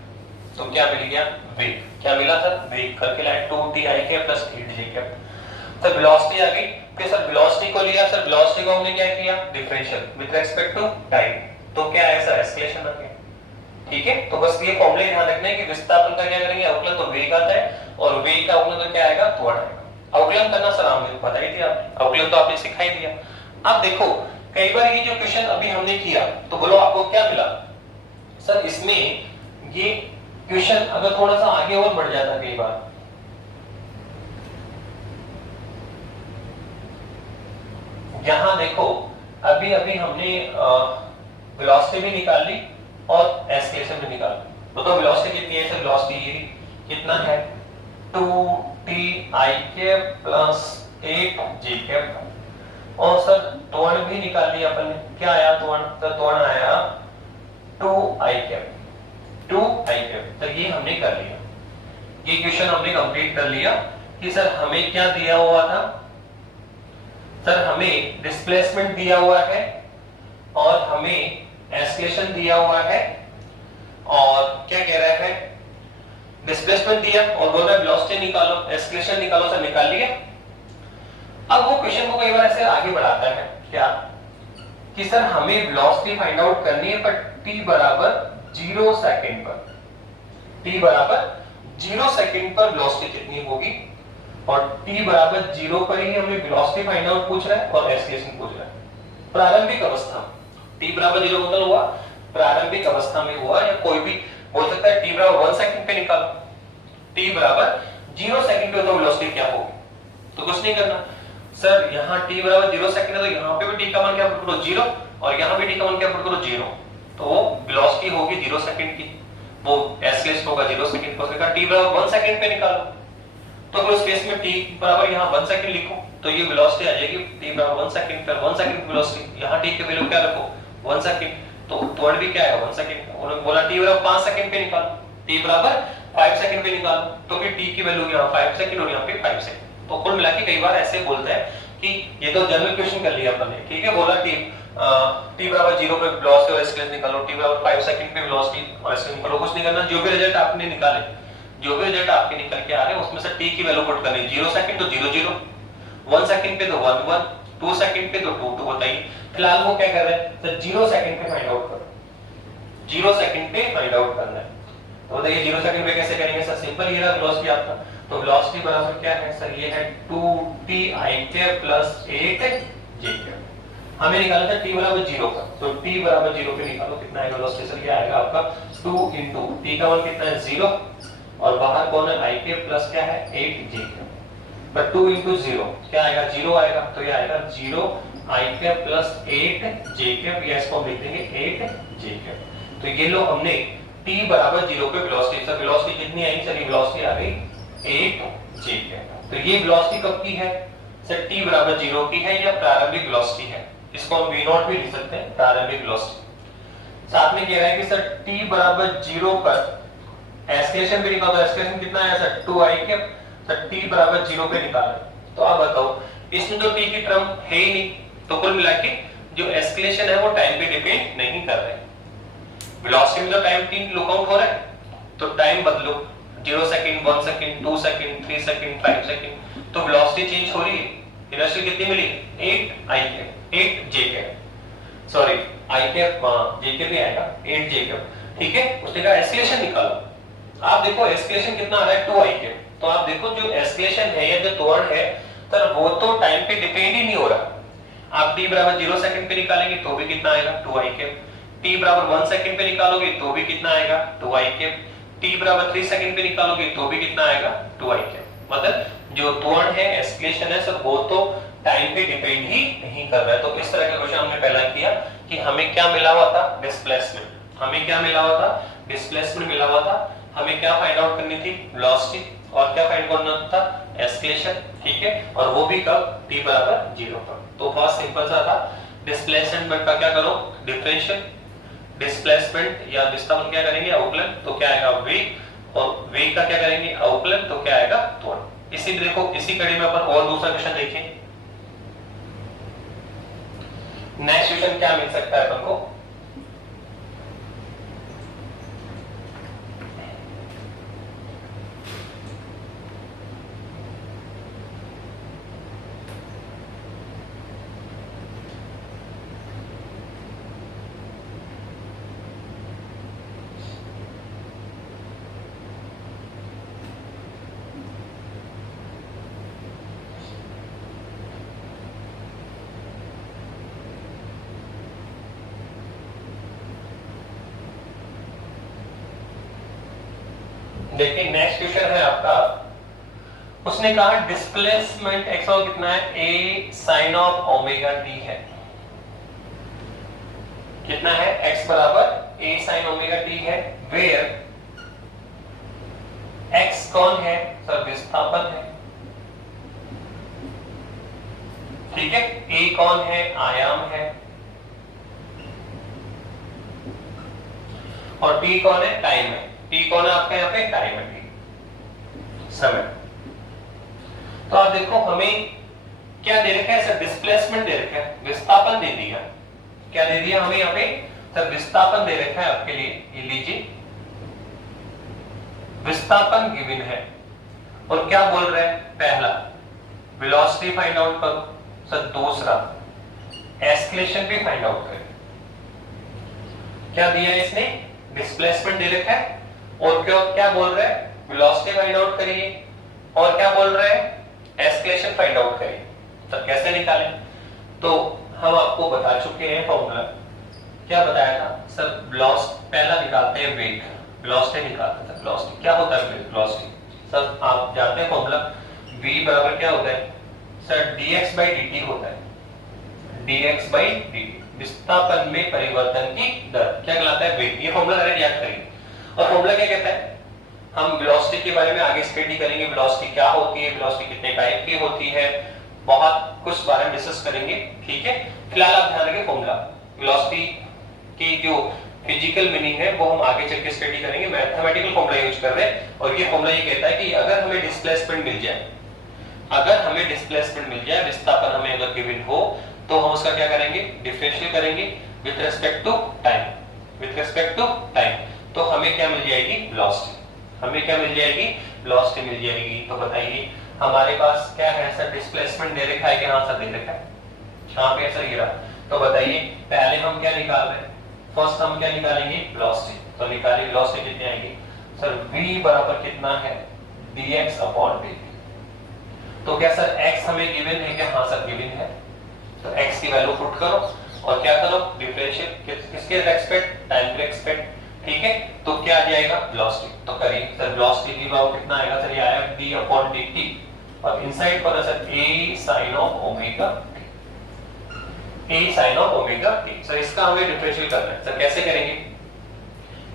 तो क्या मिल गया वेग, क्या मिला सर वेग करके लाए 2t i cap plus 8 j cap. Sir velocity आ गई, फिर सर वेलोसिटी को लिया सर, वेलोसिटी को हमने क्या किया differential with respect to time, तो क्या है सर एस्केलेशन आ गया, ठीक है। तो बस ये फॉर्मूला ध्यान रखना है कि विस्थापन का क्या करेंगे अवकलन, तो वेग आता है और वेग का अवकलन तो क्या आएगा त्वरण आएगा। अवकलन करना सर हमने बता ही दिया, अवकलन तो आपने सिखा ही दिया। अब देखो कई बार ये जो क्वेश्चन अभी हमने किया तो बोलो आपको क्या मिला सर, इसमें ये क्वेश्चन अगर थोड़ा सा आगे और बढ़ जाता कई बार, यहां देखो अभी अभी हमने वेलोसिटी भी निकाल ली और एस्केलेशन भी निकाल ली, तो वेलोसिटी कितनी है सर, वेलोसिटी ये कितना है 2t i cap plus 8 j cap और सर त्वरण भी निकाल लिया अपन ने, क्या आया त्वरण, तो त्वरण आया 2 i कैप। तो ये हमने कर लिया, ये क्वेश्चन हमने कंप्लीट कर लिया कि सर हमें क्या दिया हुआ था सर, हमें डिस्प्लेसमेंट दिया हुआ है और हमें एस्केलेशन दिया हुआ है और क्या कह रहा है डिस्प्लेसमेंट दिया और बोल रहा है वेलोसिटी निकालो एस्केलेशन निकालो, सर निकाल लिया। अब वो क्वेश्चन को कई बार ऐसे आगे बढ़ाता है क्या कि सर हमें वेलोसिटी फाइंड आउट करनी है पर t बराबर 0 सेकंड पर, t बराबर 0 सेकंड पर वेलोसिटी कितनी होगी और t बराबर 0 पर ही हमें वेलोसिटी फाइंड आउट पूछ रहा है और एस्केलेशन पूछ रहा है। प्रारंभिक अवस्था t बराबर 0 मतलब हुआ प्रारंभिक अवस्था में हुआ, या कोई भी बोल सकता है t बराबर 1 सेकंड पे निकालो, t बराबर 0 सेकंड पे तो वेलोसिटी क्या होगी, तो कुछ नहीं करना सर, यहाँ t बराबर 0 सेकंड है तो यहाँ पे भी t का मान क्या पुट करो 0 और यहाँ पे t का मान क्या पुट करो 0, तो वेलोसिटी होगी 0 सेकंड की, वो एस्केलेशन होगा 0 सेकंड पर, t बराबर 1 सेकंड पे निकालो तो फिर उस केस में t बराबर यहाँ 1 सेकंड लिखो तो ये वेलोसिटी आ जाएगी t बराबर 1 सेकंड, फिर 1 सेकंड की वेलोसिटी, यहाँ t की वैल्यू क्या रखो 1 सेकंड, तो त्वरण भी क्या है 1 सेकंड, उन्होंने बोला t बराबर 5 सेकंड पे निकालो, t बराबर 5 सेकंड पे निकालो, तो फिर t की वैल्यू यहाँ 5 सेकंड और यहाँ पे 5 सेकंड। तो कुल मिला के कई बार ऐसे बोलते हैं कि ये तो जनरल क्वेश्चन कर लिया अपन ने, ठीक है, बोला t बराबर 0 पे वेलोसिटी और एक्सीलरेशन निकालो, t बराबर 5 सेकंड पे वेलोसिटी और एक्सीलरेशन निकालो, कुछ नहीं करना, जो भी रिजल्ट आपने निकाले, जो भी रिजल्ट आपके निकल के आ रहे हैं उसमें से t की वैल्यू पुट करनी, 0 सेकंड तो 0 0, 1 सेकंड पे तो 1 1, 2 सेकंड पे तो 2 2 बताइए। फिलहाल वो क्या कर रहे हैं सर 0 सेकंड पे फाइंड आउट करो, 0 सेकंड पे फाइंड आउट करना है, तो बताइए 0 सेकंड पे कैसे करेंगे सर, सिंपल ये रहा वेलोसिटी आपका, तो वेलोसिटी बराबर क्या है सर, ये है 2ti प्लस 8j। हमें निकालना था t बराबर 0 का, तो t बराबर 0 पे निकालो कितना आएगा वेलोसिटी सर, ये आएगा आपका 2 into t का मान कितना है 0 और बाहर कौन है i के प्लस क्या है 8j, बट 2 into 0 क्या आएगा 0 आएगा, तो ये आएगा 0 i के प्लस 8j के, या इसको हम लिख देंगे 8j के। तो ये लो हमने t बराबर 0 पे वेलोसिटी, सर वेलोसिटी कितनी आई सर, ये वेलोसिटी आ गई 8j के। तो ये वेलोसिटी कब की है सर, t बराबर 0 की है या प्रारंभिक वेलोसिटी है, इसको हम v0 भी लिख सकते हैं प्रारंभिक वेलोसिटी। साथ में कह रहा है कि सर t बराबर 0 पर एक्सीलरेशन भी निकालो, एक्सीलरेशन कितना है सर 2i के, सर t बराबर 0 पे निकालो, तो आप बताओ इसमें तो t की टर्म है ही नहीं, तो कुल मिला के जो एक्सीलरेशन है वो टाइम पे डिपेंड नहीं कर रहे, वेलोसिटी में तो टाइम 3 लुक आउट हो रहा है, तो टाइम बदलो 0 second 1 second 2 second 3 second 5 second, तो वेलोसिटी चेंज हो रही है, इनर्शिया कितनी मिली 8i के 8j के, सॉरी i के j के भी आएगा 8j के, ठीक है। उसने कहा एक्सीलरेशन निकालो, आप देखो एक्सीलरेशन कितना आ रहा है 2i के, तो आप देखो जो एक्सीलरेशन है या जो त्वरण है सर वो तो टाइम पे डिपेंड ही नहीं हो रहा, आप t बराबर 0 सेकंड पे निकालेंगे तो भी कितना आएगा 2i के, t बराबर 1 सेकंड पे निकालोगे तो भी कितना आएगा 2i के, t बराबर 3 सेकंड पे निकालोगे तो भी कितना आएगा 2i के, मतलब जो त्वरण है एक्सीलरेशन है सर वो तो टाइम पे डिपेंड ही नहीं कर रहा है। तो इस तरह का क्वेश्चन हमने पहला किया कि हमें क्या मिला हुआ था डिस्प्लेसमेंट, हमें क्या मिला हुआ था डिस्प्लेसमेंट मिला हुआ था, हमें क्या फाइंड आउट करनी थी वेलोसिटी, और क्या फाइंड करना था एक्सीलरेशन, ठीक है, और वो भी कब t बराबर 0 पर। तो बहुत सिंपल सा था, डिस्प्लेसमेंट का क्या करो डिफरेंशियल, डिस्प्लेसमेंट या विस्थापन क्या करेंगे अवकलन, तो क्या आएगा वेग, और वेग का क्या करेंगे अवकलन, तो क्या आएगा त्वरण। इसी देखो इसी कड़ी में अपन और दूसरा क्वेश्चन देखें, नेक्स्ट क्वेश्चन क्या मिल सकता है अपन को, देखिए नेक्स्ट क्वेश्चन है आपका, उसने कहा डिस्प्लेसमेंट x और कितना है a sin of omega t है, कितना है x बराबर a sin ओमेगा t है, वेयर x कौन है सर विस्थापन है, ठीक है, a कौन है आयाम है, और t कौन है टाइम है, t कौन है आपका यहाँ पे टाइम है, समय। तो आप देखो हमें क्या दे रखा है सर डिस्प्लेसमेंट दे रखा है, विस्थापन दे दिया, क्या दे दिया हमें यहाँ पे सर विस्थापन दे रखा है आपके लिए, ये लीजिए विस्थापन गिवन है, और क्या बोल रहे हैं पहला वेलोसिटी फाइंड आउट करो सर, दूसरा एक्सीलरेशन भी फाइंड आउट करें, क्या दिया है इसने डिस्प्लेसमेंट दे रखा है, और क्या बोल रहा है वेलोसिटी फाइंड आउट करिए, और क्या बोल रहा है एक्सीलरेशन फाइंड आउट करिए। तो कैसे निकालें, तो हम आपको बता चुके हैं फॉर्मूला, क्या बताया था सर, वेलोसिटी पहला निकालते हैं वेग, वेलोसिटी निकालते हैं, वेलोसिटी क्या होता है वेलोसिटी सर, आप जानते हैं फॉर्मूला v बराबर क्या होता है सर dx/dt होता है, dx/dt विस्थापन में परिवर्तन की दर क्या कहलाता है वेग, ये फॉर्मूला डायरेक्ट याद करिए। और फॉर्मूला क्या कहता है हम वेलोसिटी के बारे में आगे स्टडी करेंगे, वेलोसिटी क्या होती है, वेलोसिटी कितने टाइप की होती है, बहुत कुछ बारे में डिस्कस करेंगे, ठीक है। फिलहाल आप ध्यान रखें फॉर्मूला, वेलोसिटी की जो फिजिकल मीनिंग है वो हम आगे चल के स्टडी करेंगे। मैथमेटिकल फॉर्मूला यूज कर रहे हैं और ये फॉर्मूला ये कहता है कि अगर हमें डिस्प्लेसमेंट मिल जाए, अगर हमें डिस्प्लेसमेंट मिल जाए, विस्थापन हमें अगर गिवन हो, तो हम उसका क्या करेंगे, डिफरेंशियल करेंगे with respect to time, with respect to time. तो हमें क्या मिल जाएगी, वेलोसिटी, हमें क्या मिल जाएगी, वेलोसिटी मिल जाएगी। तो बताइए हमारे पास क्या है सर, डिस्प्लेसमेंट दे रखा है कि हाँ सर दे रखा है, हाँ पे सर ये रहा। तो बताइए पहले हम क्या निकाल रहे हैं, फर्स्ट हम क्या निकालेंगे, वेलोसिटी। तो निकालिए वेलोसिटी कितनी आएगी सर, v बराबर कितना है, dx अपॉन dt। तो क्या सर x हमें गिवन है क्या, हाँ सर गिवन है। तो x की वैल्यू पुट करो और क्या करो, डिफरेंशिएट किसके रेस्पेक्ट, टाइम के रेस्पेक्ट, ठीक है। तो क्या आ जाएगा, वेलोसिटी। तो करिए सर वेलोसिटी की वैल्यू कितना आएगा सर, ये आया d अपॉन dt और इनसाइड पर sir a sin of omega, a sin of omega t। Sir इसका हमें डिफरेंशियल करना है, सर कैसे करेंगे,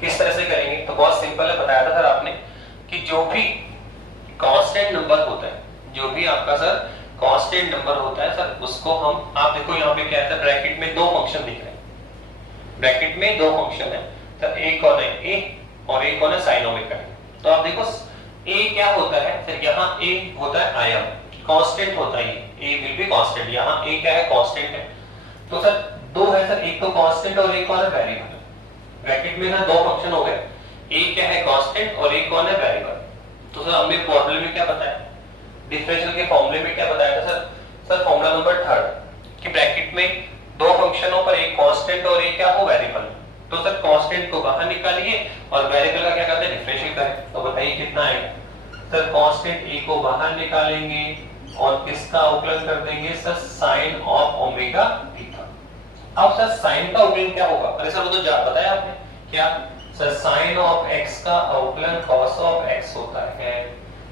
किस तरह से करेंगे। तो बहुत सिंपल है, बताया था सर आपने कि जो भी कांस्टेंट नंबर होता है, जो भी आपका सर कांस्टेंट नंबर होता है सर, उसको हम, आप देखो यहाँ पे क्या है, ब्रैकेट में दो फंक्शन दिख रहे हैं, ब्रैकेट में दो फंक्शन है सर, एक कौन है a और एक कौन है sin ओमेगा t। तो आप देखो a क्या होता है सर, यहाँ a होता है आयाम, कांस्टेंट होता है, ये a विल बी कांस्टेंट, यहाँ a क्या है, कांस्टेंट है। तो सर दो है सर, एक तो कांस्टेंट और एक कौन है, वेरिएबल। ब्रैकेट में ना दो फंक्शन हो गए, एक क्या है कांस्टेंट और एक कौन है, वेरिएबल। तो सर हमने फॉर्मूले में क्या बताया, डिफरेंशियल के फॉर्मूले में क्या बताया था सर, सर फॉर्मूला नंबर 3 कि ब्रैकेट में दो फंक्शनों पर एक कांस्टेंट और एक क्या हो, वेरिएबल। तो सर कांस्टेंट को बाहर निकालिए और वेरिएबल का क्या करते हैं, डिफरेंशियल करें। तो बताइए कितना आएगा सर, कांस्टेंट a को बाहर निकालेंगे और किसका अवकलन कर देंगे sir, sin of omega t का। अब सर sin का अवकलन क्या होगा, अरे सर वो तो बताया आपने, क्या सर sin ऑफ x का अवकलन cos ऑफ x होता है,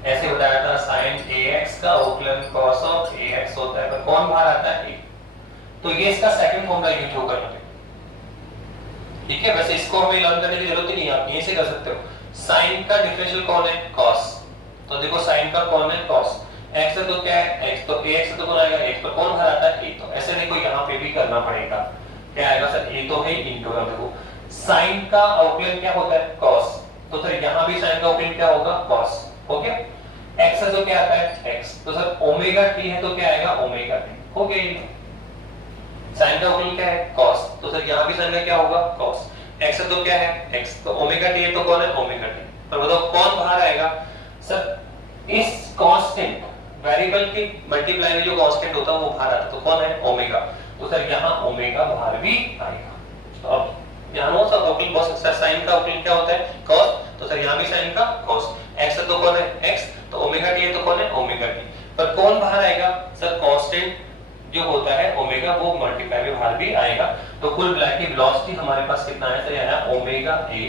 ऐसे बताया था sin ax का अवकलन cos ऑफ ax होता है, पर कौन बाहर आता है, a। तो ये इसका सेकंड फॉर्मूला यूज होगा, ठीक है। वैसे इसको हमें लर्न करने की जरूरत ही नहीं है, आप यहीं से कर सकते हो। sin का डिफरेंशियल कौन है, cos। तो देखो sin का कौन है, cos। x से तो क्या है, x, तो ax से तो कौन आएगा, x पर कौन बाहर आता है, a। तो ऐसे देखो यहाँ पे भी करना पड़ेगा, क्या आएगा सर, a तो है इनटू, देखो sin का अवकलन क्या होता है, cos। तो सर यहाँ भी sin का अवकलन क्या होगा, cos, हो गया। x से तो क्या आता है, x। तो सर ओमेगा t है तो क्या आएगा, ओमेगा t, हो गया। sin का अवकलन क्या है, cos। तो सर यहाँ भी sin का क्या होगा, cos। x से तो क्या है, x। तो ओमेगा t है तो कौन है, ओमेगा t। पर बताओ कौन बाहर आएगा सर, इस कांस्टेंट वेरिएबल की मल्टीप्लाई में जो कांस्टेंट होता है वो बाहर आता है, तो कौन है, ओमेगा। तो सर यहाँ ओमेगा बाहर भी आएगा। तो अब यहाँ नो सर अवकलन cos, सर sin का अवकलन क्या होता है, cos। तो सर यहाँ भी sin का cos। x से तो कौन है, x। तो ओमेगा t है तो कौन है, ओमेगा t। पर कौन बाहर आएगा सर, कांस्टेंट जो होता है ओमेगा वो मल्टीप्लाई में बाहर भी आएगा। तो कुल मिला के वेलोसिटी हमारे पास कितना है सर, आया omega a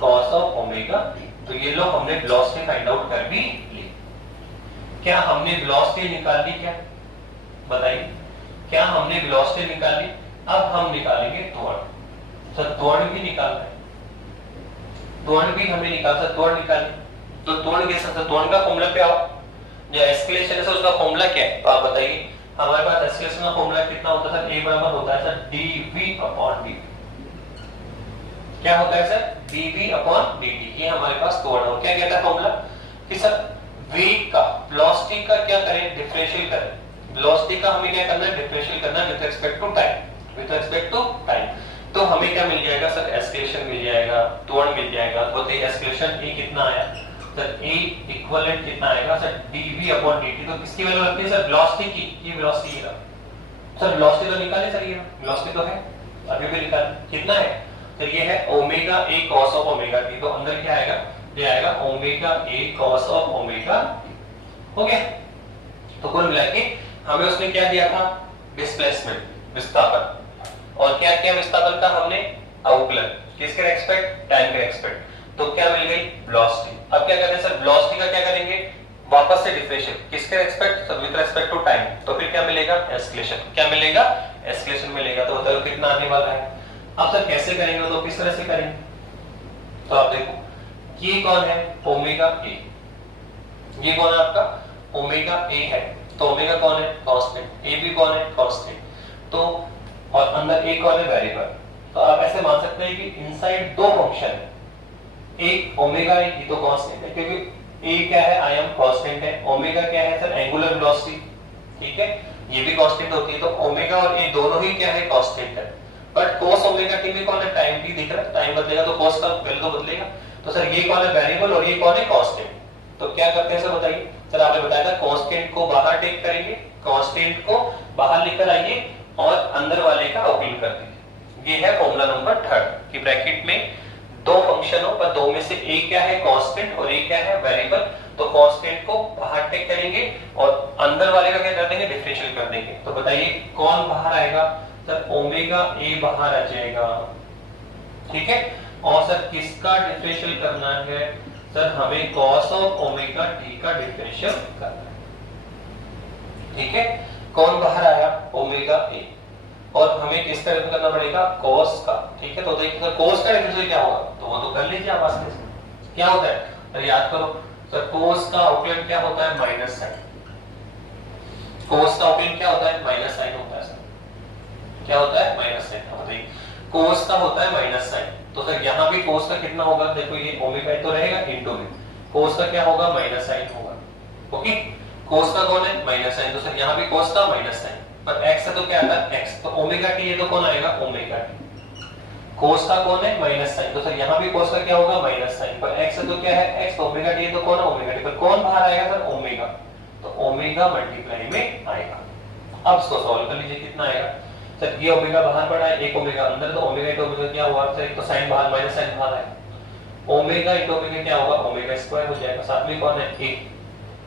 cos of omega t। तो ये लो हमने वेलोसिटी फाइंड आउट कर भी ली। क्या हमने वेलोसिटी निकाल ली, क्या बताइए, क्या हमने वेलोसिटी निकाल ली। अब हम निकालेंगे त्वरण। सर त्वरण भी निकालना है, त्वरण भी हमें निकाल, सर त्वरण निकालें। तो त्वरण कैसे, सर त्वरण का फॉर्मूला पे आओ, जो एस्केलेशन है सर उसका फॉर्मूला क्या है, तो आप बताइए। हमारे पास एस्केलेशन का फॉर्मूला कितना होता है सर, a बराबर होता है सर dv अपॉन dt। क्या होता है सर, dv अपॉन dt। ये हमारे पास त्वरण हो। क्या कहता है फॉर्मूला कि सर वेग का, वेलोसिटी का क्या करें, डिफरेंशियल करें। वेलोसिटी का हमें क्या करना है, डिफरेंशियल करना है with respect to time, with respect to time. तो हमें क्या मिल जाएगा सर, एस्केलेशन मिल जाएगा, त्वरण मिल जाएगा। तो बताइए एस्केलेशन a कितना आया सर, a इक्विवेलेंट कितना आएगा सर, dv अपॉन dt। तो किसकी वैल्यू लगती है सर, वेलोसिटी की। ये वेलोसिटी है सर, वेलोसिटी तो निकाले सर, ये वेलोसिटी तो है, अभी भी निकाल, कितना है सर, ये है omega a cos of omega t। तो अंदर क्या आएगा, ये आएगा omega a cos of omega t, हो गया। तो कुल मिला के हमें उसने क्या दिया था, डिस्प्लेसमेंट, विस्थापन, और क्या क्या विस्थापन का हमने अवकलन, किसके रेस्पेक्ट, टाइम के रेस्पेक्ट। तो क्या मिल गई, वेलोसिटी। अब क्या करते हैं सर, वेलोसिटी का क्या करेंगे, वापस से डिफरेंशियल, किसके respect sir, with respect to time. तो फिर क्या मिलेगा, एस्केलेशन। क्या मिलेगा, एस्केलेशन मिलेगा। तो बताओ कितना आने वाला है। अब सर कैसे करेंगे, तो किस तरह से करेंगे। तो आप देखो ये कौन है? Omega A. ये कौन है आपका? ओमेगा ए है। तो ओमेगा कौन है? कांस्टेंट। ए भी कौन है? कांस्टेंट। तो और अंदर ए कौन है? वेरिएबल। तो आप ऐसे मान सकते हैं कि इनसाइड दो फंक्शन है, एक ओमेगा ए, ये तो कांस्टेंट है क्योंकि ए क्या है? आई एम कांस्टेंट है। ओमेगा क्या है सर? एंगुलर वेलोसिटी, ठीक है, ये भी कांस्टेंट होती है। तो ओमेगा और ए दोनों ही क्या है? कांस्टेंट है। बट cos ओमेगा टी में कौन है? टाइम टी दिख रहा है, टाइम बदलेगा तो cos का वैल्यू तो बदलेगा। तो सर ये कौन है? वेरिएबल, और ये कौन है? कांस्टेंट। तो क्या करते हैं सर बताइए? सर आपने बताया था कांस्टेंट को बाहर टेक करेंगे, कांस्टेंट को बाहर लेकर आइए और अंदर वाले का अवकलन कर दीजिए। ये है फॉर्मूला नंबर 3 कि ब्रैकेट में दो फंक्शन हो पर दो में से एक क्या है? कांस्टेंट और एक क्या है? वेरिएबल। तो कांस्टेंट को बाहर टेक करेंगे और अंदर वाले का क्या कर देंगे? डिफरेंशियल कर देंगे। तो बताइए कौन बाहर आएगा? सर ओमेगा ए बाहर आ जाएगा, ठीक है। और सर किसका डिफरेंशियल करना है? सर हमें cos ऑफ ओमेगा टी का डिफरेंशियल करना है, ठीक है। कौन बाहर आया? Omega A. और हमें किसका डिफरेंशियल करना पड़ेगा? cos का, ठीक है। तो देखिए सर cos का डिफरेंशियल क्या होगा? तो वो तो कर लीजिए आप आसानी से। क्या होता है? सर याद करो, सर cos का अवकलन क्या होता है? Minus sign. cos का अवकलन क्या होता है? माइनस साइन होता है सर। क्या होता है? Minus sine. अब बताइए cos का होता है माइनस साइन, तो सर यहाँ भी cos का कितना होगा? देखो ये ओमेगा तो रहेगा इनटू में, cos का क्या होगा? माइनस साइन होगा। ओके, cos का कौन है? Minus sign. तो सर यहाँ भी cos का माइनस साइन, पर x है तो क्या आता है? x। तो ओमेगा टी है तो कौन आएगा? Omega T. cos का कौन है? Minus sign. तो सर यहाँ भी cos का क्या होगा? Minus sign. पर x है तो क्या है? x। तो ओमेगा टी है तो कौन है? Omega T. पर कौन बाहर आएगा सर? ओमेगा। तो ओमेगा मल्टीप्लाई में आएगा। अब इसको सॉल्व कर लीजिए, कितना आएगा? सर ये ओमेगा बाहर पड़ा है, एक ओमेगा अंदर, तो ओमेगा इनटू ओमेगा क्या हुआ सर? एक तो साइन बाहर, माइनस साइन बाहर है। ओमेगा इनटू ओमेगा क्या होगा? ओमेगा स्क्वायर हो जाएगा। साथ में कौन है? ए।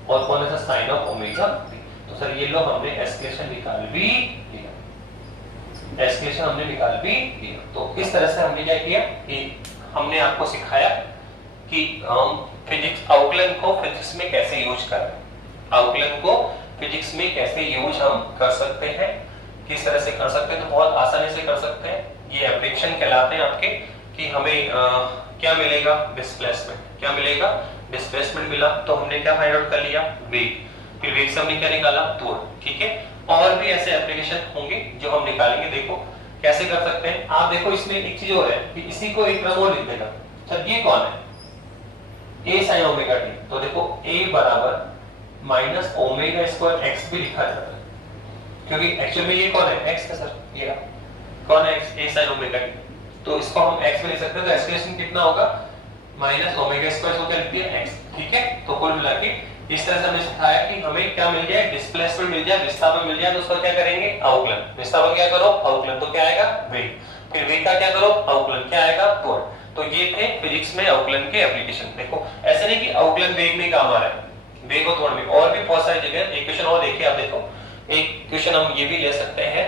और कौन है sir? Sine of omega T. तो सर ये लो हमने एस्केलेशन निकाल भी लिया, एस्केलेशन हमने निकाल भी लिया। तो इस तरह से हमने क्या किया कि हमने आपको सिखाया कि हम फिजिक्स अवकलन को फिजिक्स में कैसे यूज करें, अवकलन को फिजिक्स में कैसे यूज हम कर सकते हैं, किस तरह से कर सकते हैं। तो बहुत आसानी से कर सकते हैं। ये एप्लीकेशन कहलाते हैं आपके कि हमें क्या मिलेगा? डिस्प्लेसमेंट। क्या मिलेगा? डिस्प्लेसमेंट मिला। तो हमने क्या फाइंड आउट कर लिया? वेग। फिर वेग से हमने क्या निकाला? दूर, ठीक है। और भी ऐसे एप्लीकेशन होंगे जो हम निकालेंगे। देखो कैसे कर सकते हैं आप। देखो इसमें एक चीज और है कि इसी को एक तरह और लिख देना। सर ये कौन है? a sin omega T. तो देखो a बराबर माइनस ओमेगा स्क्वायर x भी लिखा जाता है क्योंकि एक्चुअल में ये कौन है? x है सर। ये कौन है? x, a sin omega T. तो इसको हम x में लिख सकते हैं। तो एक्सप्रेशन कितना होगा? माइनस ओमेगा स्क्वायर को क्या लिखते हैं? x, ठीक है। तो कुल मिला के इस तरह से हमने सिखाया कि हमें क्या मिल जाए? डिस्प्लेसमेंट मिल जाए, विस्थापन मिल जाए, तो उसका क्या करेंगे? अवकलन। विस्थापन क्या करो? अवकलन। तो क्या आएगा? वेग। फिर वेग का क्या करो? अवकलन। क्या आएगा? त्वरण। तो ये थे फिजिक्स में अवकलन के एप्लीकेशन। देखो ऐसे नहीं कि अवकलन वेग में काम आ रहा है, वेग और त्वरण में और भी बहुत सारी जगह। एक क्वेश्चन और देखिए आप। देखो एक क्वेश्चन हम ये भी ले सकते हैं।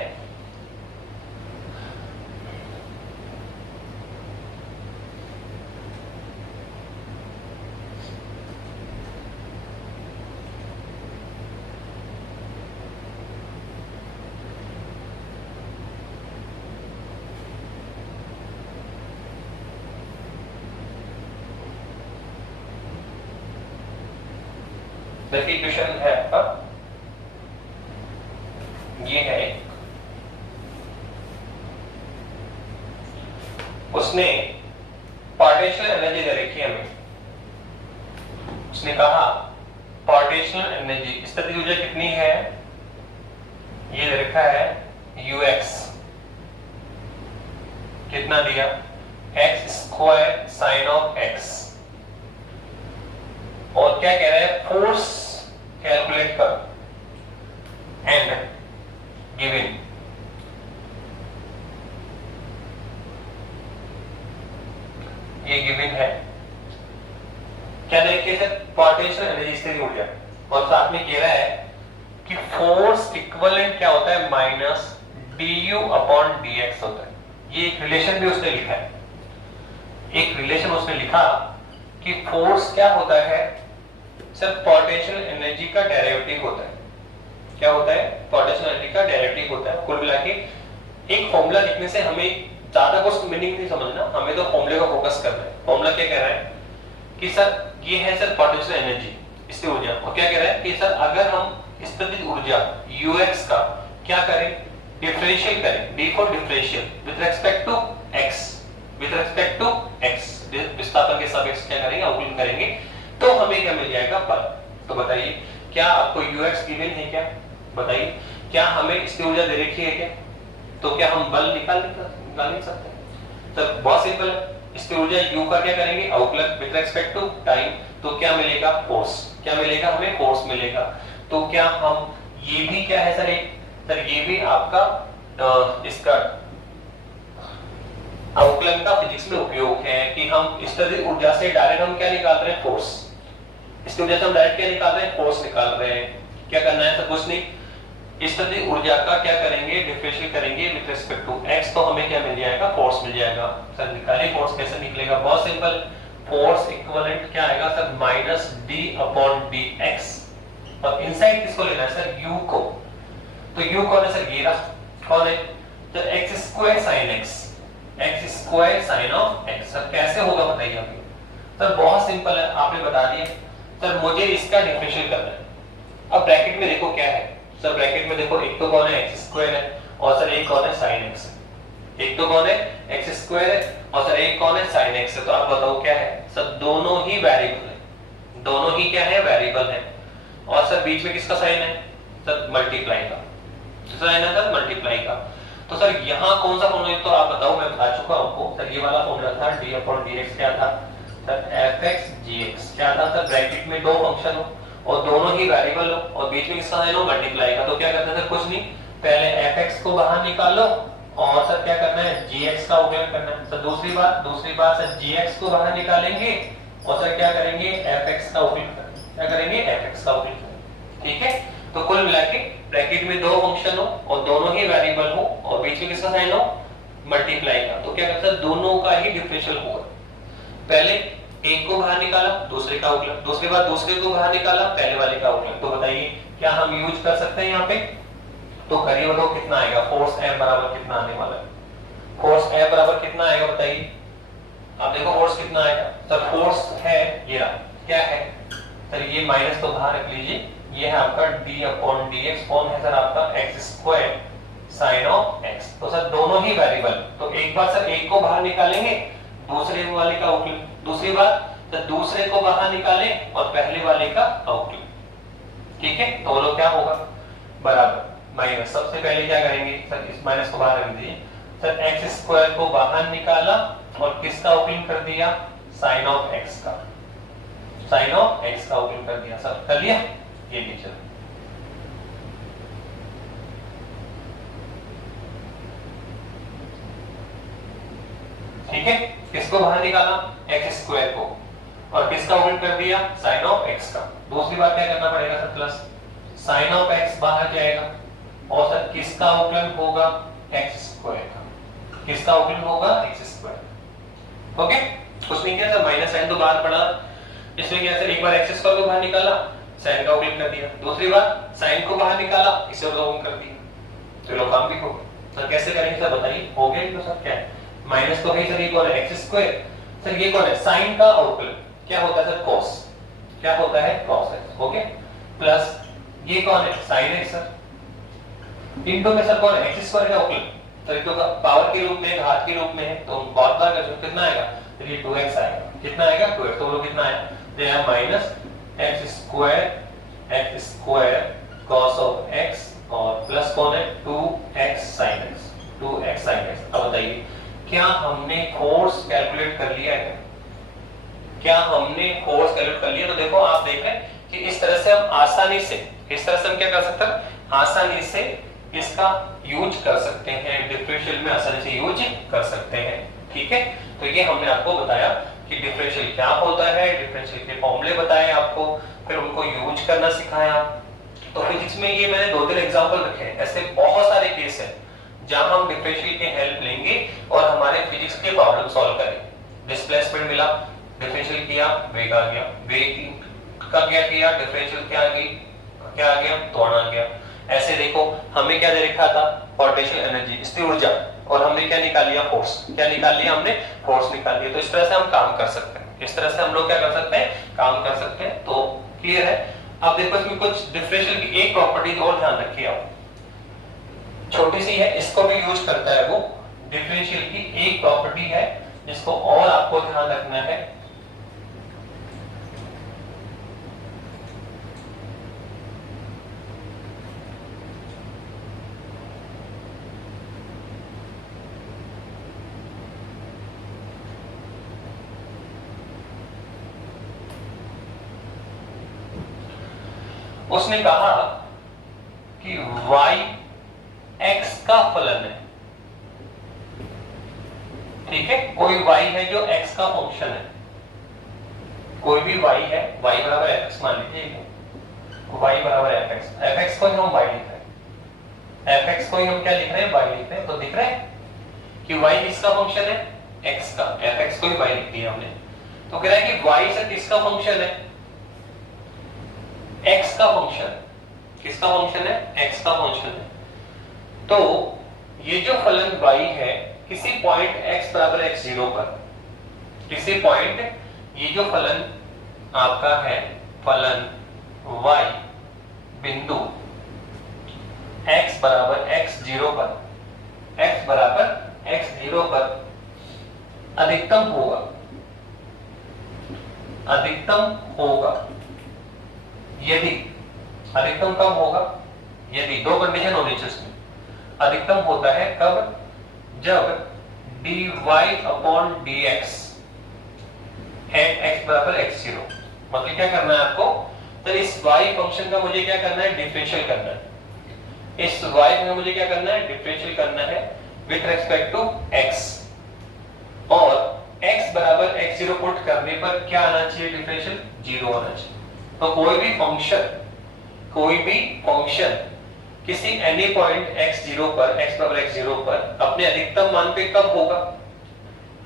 देखिए क्वेश्चन है आपका, ये है, उसने पार्टेशनल एनर्जी दे रखी है हमें। उसने कहा पार्टेशनल एनर्जी स्थितिज ऊर्जा कितनी है? ये दे रखा है ux। कितना दिया? x square sine of x। और क्या कह रहा है? फोर्स कैलकुलेट कर एंड गिवन। ये गिवन है। क्या देखिए सर? पार्टेशनल एनर्जी स्थितिज ऊर्जा, और साथ में कह रहा है कि फोर्स इक्विवेलेंट क्या होता है? माइनस du अपॉन dx होता है। ये एक रिलेशन भी उसने लिखा है। एक रिलेशन उसने लिखा कि फोर्स क्या होता है सर? पोटेंशियल एनर्जी का डेरिवेटिव होता है। क्या होता है? पोटेंशियल एनर्जी का डेरिवेटिव होता है। कुल मिला के एक फॉर्मूला लिखने से हमें ज्यादा कुछ मीनिंग नहीं समझना, हमें तो फॉर्मूले का फोकस करना है। फॉर्मूला क्या कह रहा है कि सर ये है सर पोटेंशियल एनर्जी, स्थिर ऊर्जा, और क्या कह रहा है कि सर अगर हम स्थितिज ऊर्जा ux का क्या करें, डिफरेंशियल करें, d for differential with respect to x, with respect to x, विस्थापन के सापेक्ष क्या करेंगे, अवकलन करेंगे, तो हमें क्या मिल जाएगा, बल। तो बताइए क्या आपको ux गिवन है क्या, बताइए क्या हमें स्थिर ऊर्जा दे रखी है क्या, तो क्या हम बल निकाल नहीं सकते? तो बहुत सिंपल है, स्थिर ऊर्जा u का क्या करेंगे, अवकलन विद रिस्पेक्ट टू टाइम, तो क्या मिलेगा, फोर्स, क्या मिलेगा हमें, फोर्स मिलेगा। तो क्या हम ये भी क्या है सर, सर ये भी आपका इसका अवकलन का फिजिक्स में उपयोग है कि हम स्थिर ऊर्जा से डायरेक्ट हम क्या निकाल रहे हैं, फोर्स, स्थिर ऊर्जा से हम डायरेक्ट क्या निकाल रहे हैं, फोर्स निकाल रहे हैं। क्या करना है सर, कुछ नहीं, स्थिर ऊर्जा का क्या करेंगे, डिफरेंशियल करेंगे विद रिस्पेक्ट टू x, तो हमें क्या मिल जाएगा, फोर्स मिल जाएगा। सर निकालिए फोर्स कैसे निकलेगा, बहुत सिंपल, फोर्स इक्विवेलेंट क्या आएगा sir, minus d upon dx, और इनसाइड किसको लेना है सर, u को, तो u कौन है सर, ये रहा, कौन है, तो x square sin x, x square sin of x। Sir कैसे होगा बताइए आप, सर बहुत सिंपल है, आपने बता दिया सर, मुझे इसका डिफरेंशियल करना है। अब ब्रैकेट में देखो क्या है सर, ब्रैकेट में देखो एक तो कौन है, x स्क्वायर है, और सर एक कौन है, sin x, एक तो कौन है, x स्क्वायर है, और सर एक कौन है, sin x है। तो आप बताओ क्या है सर, दोनों ही वेरिएबल है, दोनों ही क्या है, वेरिएबल है, और सर बीच में किसका साइन है सर, मल्टीप्लाई का, साइन है सर मल्टीप्लाई का। तो सर यहाँ कौन सा फॉर्मूला, तो आप बताओ, मैं बता चुका हूं आपको सर, ये वाला फॉर्मूला था d अपॉन dx, क्या था सर, fx gx, क्या था सर, ब्रैकेट में दो फंक्शन हो और दोनों ही वेरिएबल हो और बीच में किसका साइन हो, मल्टीप्लाई का। तो क्या करते हैं सर, कुछ नहीं, पहले fx को बाहर निकालो और सर क्या करना है, gx का उपयोग करना है। सर दूसरी बात सर gx को बाहर निकालेंगे और सर क्या करेंगे, fx का उपयोग करेंगे, क्या करेंगे, fx का उपयोग करेंगे, ठीक है। तो कुल मिलाके ब्रैकेट में दो फंक्शन हो और दोनों ही वेरिएबल हो और बीच में किसका साइन हो, मल्टीप्लाई का, तो क्या करता है, दोनों का ही डिफरेंशियल होगा। पहले एक को बाहर निकाला, दूसरे का अवकलन, दूसरी बार दूसरे को बाहर निकाला, पहले वाले का अवकलन। तो बताइए क्या हम यूज कर सकते हैं यहाँ पे, तो करिए, बताओ कितना आएगा, फोर्स F बराबर कितना आने वाला है, फोर्स F बराबर कितना आएगा बताइए, आप देखो फोर्स कितना आएगा सर, फोर्स है ये रहा, क्या है सर, ये माइनस तो बाहर रख लीजिए, ये है आपका d अपॉन dx, कौन है सर आपका, x square sin of x। तो सर दोनों ही वेरिएबल, तो एक बार सर एक को बाहर निकालेंगे, दूसरे वाले का अवकलन, दूसरी बार सर दूसरे को बाहर निकालें और पहले वाले का अवकलन, ठीक है। तो वो लोग क्या होगा, बराबर माइनस, सबसे पहले क्या करेंगे सर, इस माइनस को बाहर रख दीजिए, सर x स्क्वायर को बाहर निकाला और किसका अवकलन कर दिया, sin ऑफ x का, sin ऑफ x का अवकलन कर दिया। सर कर लिया, ये नीचे ठीक है, किसको बाहर निकाला, x स्क्वायर को, और किसका अवकलन कर दिया, sin ऑफ x का। दूसरी बात क्या करना पड़ेगा sir, plus sin of x बाहर जाएगा और सर किसका अवकलन होगा, x स्क्वायर का, किसका अवकलन होगा, x स्क्वायर। ओके, कुछ नहीं किया सर, माइनस साइन तो बाहर पड़ा, इसमें क्या सर, एक बार x स्क्वायर को बाहर निकाला, साइन का अवकलन कर दिया, दूसरी बार साइन को बाहर निकाला, इसे अवकलन कर दिया, तो लोग काम भी हो गया। सर कैसे करेंगे सर बताइए, हो गया तो सर क्या है, माइनस तो है सर, ये कौन है, x स्क्वायर, सर ये कौन है, साइन का अवकलन क्या होता है सर, cos, क्या होता है, cos x, ओके, प्लस ये कौन है, sin x सर, इनटू में सर कौन है, x स्क्वायर का अवकलन, सर ये तो पावर के रूप में, घात के रूप में है, तो बहुत बार कर सकते, कितना आएगा, तो ये 2x आएगा, कितना आएगा 2x, तो वो लोग कितना आया, तो यहाँ minus x square cos of x और प्लस कौन है, 2x sin x, 2x sin x। अब बताइए क्या हमने फोर्स कैलकुलेट कर लिया है, क्या हमने फोर्स कैलकुलेट कर लिया, तो देखो आप देख रहे हैं कि इस तरह से हम आसानी से, इस तरह से हम क्या कर सकते हैं, आसानी से इसका यूज कर सकते हैं, डिफरेंशियल में आसानी से यूज कर सकते हैं, ठीक है। तो ये हमने आपको बताया कि डिफरेंशियल क्या होता है, डिफरेंशियल के फॉर्मूले बताए आपको, फिर उनको यूज करना सिखाया। तो फिजिक्स में ये मैंने 2-3 एग्जांपल रखे हैं, ऐसे बहुत सारे केस हैं जहां हम डिफरेंशियल की हेल्प लेंगे और हमारे फिजिक्स के प्रॉब्लम सॉल्व करेंगे। डिस्प्लेसमेंट मिला, डिफरेंशियल किया, वेग आ गया, वेग का क्या किया, डिफरेंशियल क्या आ गया, त्वरण आ गया। ऐसे देखो हमें क्या दे रखा था, पोटेंशियल एनर्जी, स्थिर ऊर्जा, और हमने क्या निकाल लिया, फोर्स, क्या निकाल लिया हमने, फोर्स निकाल लिया। तो इस तरह से हम काम कर सकते हैं, इस तरह से हम लोग क्या कर सकते हैं, काम कर सकते हैं। तो क्लियर है। अब देखो इसमें कुछ डिफरेंशियल की एक प्रॉपर्टी और ध्यान रखिए आप, छोटी सी है, इसको भी यूज करता है वो। डिफरेंशियल की एक प्रॉपर्टी है जिसको और आपको ध्यान रखना है। उसने कहा कि y x का फलन है, ठीक है। कोई y है जो x का फंक्शन है, कोई भी y है, y बराबर fx मान लीजिए, y बराबर fx, fx को ही हम y लिख रहे हैं, fx को ही हम क्या लिख रहे हैं, y लिख रहे हैं। तो दिख रहा है कि y किसका फंक्शन है, x का, fx को ही y लिख दिया हमने। तो कह रहा है कि y से किसका फंक्शन है, x का फंक्शन। किसका फंक्शन है, x का फंक्शन है। तो ये जो फलन y है किसी पॉइंट x बराबर x0 पर, किसी पॉइंट, ये जो फलन आपका है, फलन y बिंदु x बराबर x0 पर, x बराबर x0 पर अधिकतम होगा, अधिकतम होगा यदि, अधिकतम कब होगा, यदि, दो कंडीशन होनी चाहिए इसमें। अधिकतम होता है कब, जब dy upon dx at x बराबर x0। मतलब क्या करना है आपको, तो इस y फंक्शन का मुझे क्या करना है, डिफरेंशियल करना है। इस y में मुझे क्या करना है, डिफरेंशियल करना है विथ रेस्पेक्ट टू x, और x बराबर x0 पुट करने पर क्या आना चाहिए, डिफरेंशियल 0 आना चाहिए। तो कोई भी फंक्शन, कोई भी फंक्शन किसी एनी पॉइंट x0 पर, x बराबर x0 पर अपने अधिकतम मान पे कब होगा,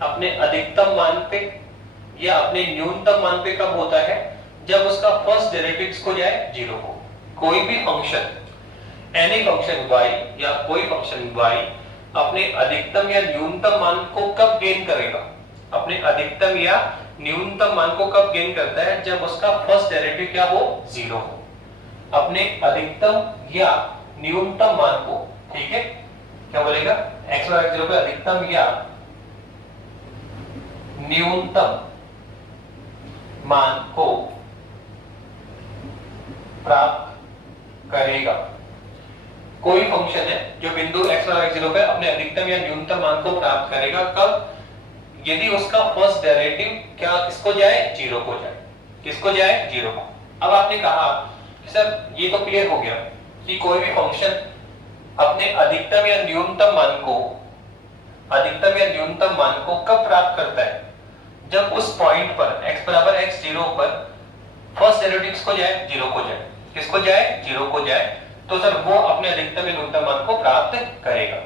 अपने अधिकतम मान पे या अपने न्यूनतम मान पे कब होता है, जब उसका फर्स्ट डेरिवेटिव किसको जाए, 0 हो। कोई भी फंक्शन, एनी फंक्शन y या कोई फंक्शन y अपने अधिकतम या न्यूनतम मान को कब गेन करेगा, अपने अधिकतम या न्यूनतम मान को कब गेन करता है, जब उसका फर्स्ट डेरिवेटिव क्या हो, 0 हो। अपने अधिकतम या न्यूनतम मान को, ठीक है, क्या बोलेगा, x बराबर x0 पे अधिकतम या न्यूनतम मान को प्राप्त करेगा। कोई फंक्शन है जो बिंदु x बराबर x0 पे अपने अधिकतम या न्यूनतम मान को प्राप्त करेगा, कब, यदि उसका फर्स्ट डेरिवेटिव क्या किसको जाए, 0 को जाए। किसको जाए, 0 को। अब आपने कहा सर ये तो क्लियर हो गया कि कोई भी फंक्शन अपने अधिकतम या न्यूनतम मान को, अधिकतम या न्यूनतम मान को कब प्राप्त करता है, जब उस पॉइंट पर x बराबर x0 पर फर्स्ट डेरिवेटिव किसको जाए, 0 को जाए। किसको जाए, 0 को जाए। तो सर वो अपने अधिकतम या न्यूनतम मान को प्राप्त करेगा,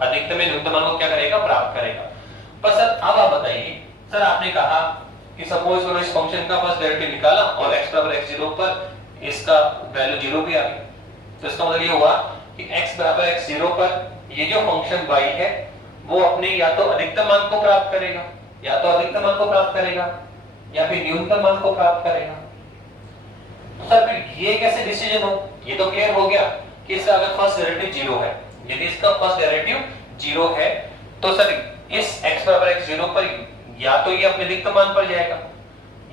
अधिकतम या न्यूनतम मान को क्या करेगा, प्राप्त करेगा। पर सर अब आप बताइए, सर आपने कहा कि सपोज करो इस फंक्शन का फर्स्ट डेरिवेटिव निकाला और x बराबर x0 पर इसका वैल्यू 0 भी आ गई, तो इसका मतलब ये हुआ कि x बराबर x0 पर ये जो फंक्शन y है वो अपने या तो अधिकतम मान को प्राप्त करेगा, या तो अधिकतम मान को प्राप्त करेगा या फिर न्यूनतम मान को प्राप्त करेगा। तो सर फिर ये कैसे डिसीजन हो, ये तो क्लियर हो गया कि इसका अगर फर्स्ट डेरिवेटिव 0 है, यदि इसका फर्स्ट डेरिवेटिव 0 है तो सर इस x बराबर x0 पर या तो ये अपने अधिकतम मान पर जाएगा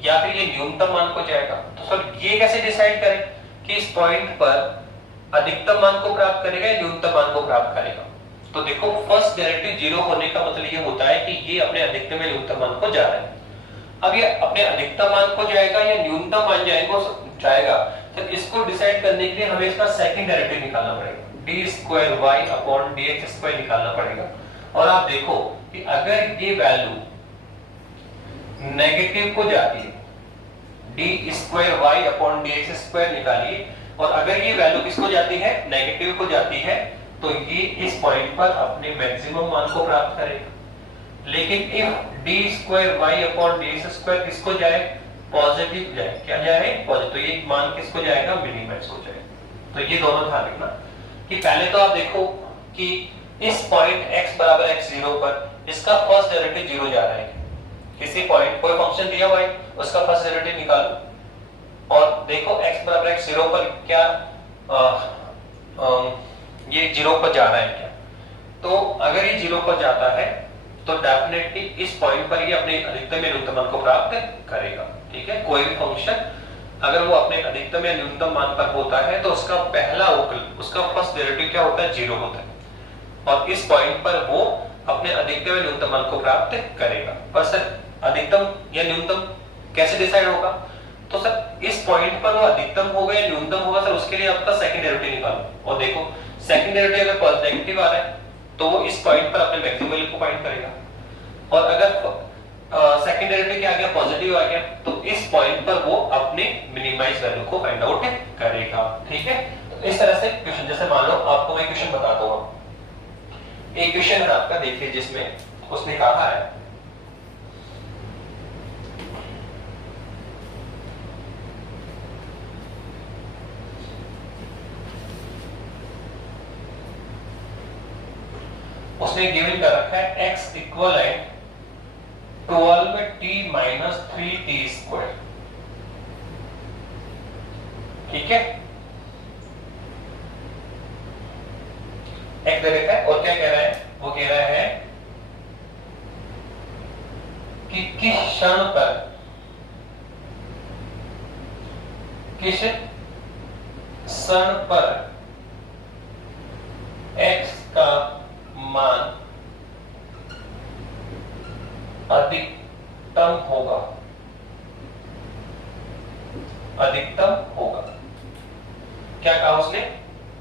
या फिर ये न्यूनतम मान को जाएगा। तो सर ये कैसे डिसाइड करें कि इस पॉइंट पर अधिकतम मान को प्राप्त करेगा या न्यूनतम मान को प्राप्त करेगा। तो देखो फर्स्ट डेरिवेटिव 0 होने का मतलब ये होता है कि ये अपने अधिकतम या न्यूनतम मान को जा रहा है। अब ये अपने अधिकतम मान को जाएगा या न्यूनतम मान जाएगा, तो इसको डिसाइड करने के लिए हमें इसका सेकंड डेरिवेटिव निकालना पड़ेगा, d2y/dx2 निकालना पड़ेगा। और आप देखो कि अगर ये वैल्यू नेगेटिव को जाती है, d2y/dx2 निकालिए, और अगर ये वैल्यू किसको जाती है, नेगेटिव को जाती है, तो ये इस पॉइंट पर अपने मैक्सिमम मान को प्राप्त करेगा। लेकिन इफ d2y/dx2 किसको जाए, पॉजिटिव जाए, क्या जाए, पॉजिटिव, तो ये मान किसको जाएगा, मिनिमैक्स को जाएगा। तो ये दोनों ध्यान रखना कि पहले तो आप देखो कि इस पॉइंट x बराबर x0 पर इसका फर्स्ट डेरिवेटिव 0 जा रहा है, किसी पॉइंट कोई फंक्शन दिया हुआ है, उसका फर्स्ट डेरिवेटिव निकालो और देखो x बराबर x 0 पर क्या ये 0 पर जा रहा है क्या। तो अगर ये 0 पर जाता है तो डेफिनेटली इस पॉइंट पर ये अपने अधिकतम या न्यूनतम मान को प्राप्त करेगा। ठीक है, कोई भी फंक्शन अगर वो अपने अधिकतम या न्यूनतम मान पर होता है तो उसका पहला अवकल, उसका फर्स्ट डेरिवेटिव क्या होता है, 0 होता है और इस पॉइंट पर वो अपने अधिकतम या न्यूनतम मान को प्राप्त करेगा। पर सर अधिकतम या न्यूनतम कैसे डिसाइड होगा, तो सर इस पॉइंट पर वो अधिकतम होगा या न्यूनतम होगा, सर उसके लिए आपका सेकंड डेरिवेटिव निकालो और देखो सेकंड डेरिवेटिव अगर पॉजिटिव आ रहा है तो वो इस पॉइंट पर अपने मैक्सिमम वैल्यू को फाइंड करेगा और अगर सेकंड डेरिवेटिव क्या आ गया, पॉजिटिव आ गया, तो इस पॉइंट पर वो अपने मिनिमाइज वैल्यू को फाइंड आउट करेगा। ठीक है, तो इस तरह से क्वेश्चन, जैसे मान लो आपको मैं क्वेश्चन बताता हूं, एक क्वेश्चन है आपका, देखिए जिसमें उसने कहा है उसने गिवन कर रखा है x equivalent 12t minus 3t square. ठीक है, x दे रखा है और क्या कह रहा है, वो कह रहा है कि किस क्षण पर, किस क्षण पर x का मान अधिकतम होगा, अधिकतम होगा। क्या कहा उसने,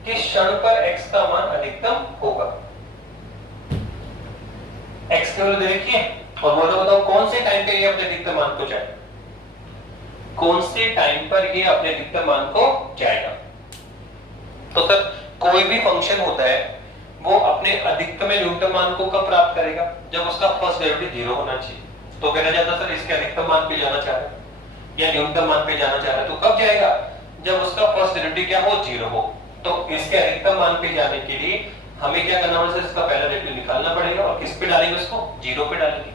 किस क्षण पर x का मान अधिकतम होगा। x की वैल्यू दे रखी है और बोलो बताओ कौन से टाइम पे ये अपने अधिकतम मान को जाएगा, कौन से टाइम पर ये अपने अधिकतम मान को जाएगा। तो सर कोई भी फंक्शन होता है वो अपने अधिकतम या न्यूनतम मान को कब प्राप्त करेगा, जब उसका फर्स्ट डेरिवेटिव 0 होना चाहिए। तो कहना चाहता सर इसके अधिकतम मान पे जाना चाह रहा है या न्यूनतम मान पे जाना चाह रहा है, तो कब जाएगा, जब उसका फर्स्ट डेरिवेटिव क्या हो, 0 हो। तो इसके अधिकतम मान पे जाने के लिए हमें क्या करना होगा, इसका पहला डेरिवेटिव निकालना पड़ेगा और किस पे डालेंगे, उसको 0 पे डालेंगे।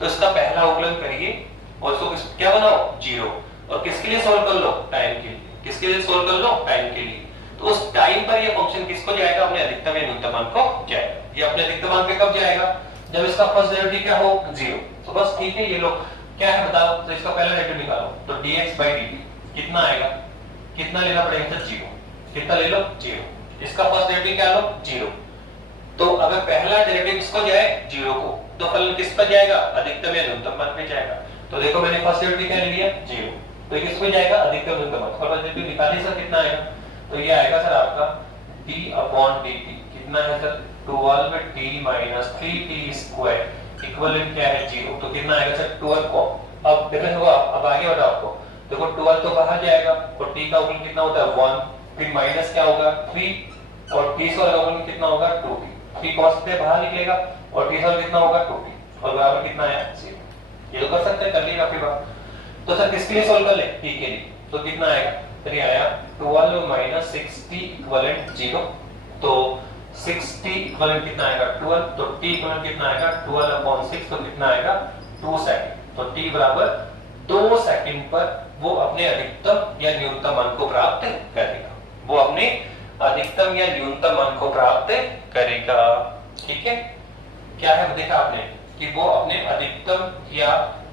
तो इसका पहला अवकलन करिए और उसको क्या बनाओ, 0, और किसके लिए सोल्व कर लो, टाइम के लिए। किसके लिए सोल्व कर लो, टाइम के लिए। तो उस टाइम पर ये फंक्शन किसको जाएगा, अपने अधिकतम या न्यूनतम मान को जाएगा। ये अपने अधिकतम मान पे कब जाएगा, जब इसका फर्स्ट डेरिवेटिव क्या हो, 0। तो बस ठीक है, ये लोग क्या है बताओ, तो इसका पहला डेरिवेटिव निकालो। तो dx/dt कितना आएगा, कितना लेना पड़ेगा सर, 0। कितना ले लो, 0। इसका फर्स्ट डेरिवेटिव क्या लो, 0। तो अगर पहला डेरिवेटिव किसको जाए, 0 को, तो फलन किस पर जाएगा, अधिकतम या न्यूनतम मान पे जाएगा। तो देखो मैंने फर्स्ट डेरिवेटिव क्या ले लिया, 0, तो ये किस पे जाएगा, अधिकतम न्यूनतम मान। फर्स्ट डेरिवेटिव निकालिए सर, कितना आएगा, तो ये आएगा सर आपका d/dt कितना है sir, 12t minus 3t square equivalent क्या है, 0। तो कितना आएगा सर, 12 को अब डिफरेंस होगा, अब आगे बताओ आपको। देखो 12 तो बाहर जाएगा और t का अवकलन कितना होता है, 1, फिर माइनस क्या होगा, 3, और t का अवकलन कितना होगा, 2t। 3 cos से बाहर निकलेगा और t का कितना होगा, 2t, और बराबर कितना है, 0। ये तो कर सकते हैं, कर लिया काफी बार। तो सर किसके लिए सॉल्व कर ले, t के लिए। तो कितना आएगा, तो ये आया 12 माइनस 60 इक्विवेलेंट 0। तो 60 इक्विवेलेंट कितना आएगा, 12। तो t इक्विवेलेंट कितना आएगा, 12/6, तो कितना आएगा, 2 सेकंड। तो t बराबर 2 सेकंड पर वो अपने अधिकतम या न्यूनतम मान को प्राप्त करेगा, वो अपने अधिकतम या न्यूनतम मान को प्राप्त करेगा। ठीक है, क्या है देखा आपने कि वो अपने अधिकतम या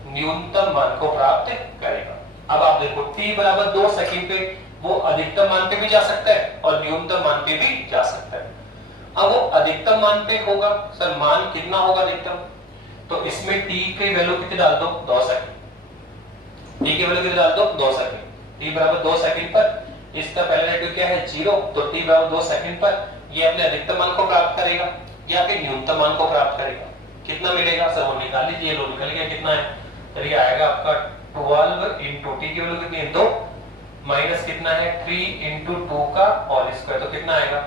न्यूनतम मान को प्राप्त करेगा। अब आप देखो t बराबर 2 सेकंड पे वो अधिकतम मान पे भी जा सकता है और न्यूनतम मान पे भी जा सकता है। अब वो अधिकतम मान पे होगा, सर मान कितना होगा अधिकतम, तो इसमें t की वैल्यू कितनी डाल दो, 2 सेकंड। t की वैल्यू कितनी डाल दो, 2 सेकंड। t बराबर 2 सेकंड पर इसका पहला डेरिवेटिव क्या है, 0। तो t बराबर 2 सेकंड पर ये अपने अधिकतम मान को प्राप्त करेगा या फिर न्यूनतम मान को प्राप्त करेगा। कितना मिलेगा सर, वो निकाल लीजिए, लो निकल गया, कितना है, तो ये आएगा आपका 12 into t की वैल्यू कितनी है, 2, माइनस कितना है, 3 into 2 का होल स्क्वायर, तो कितना आएगा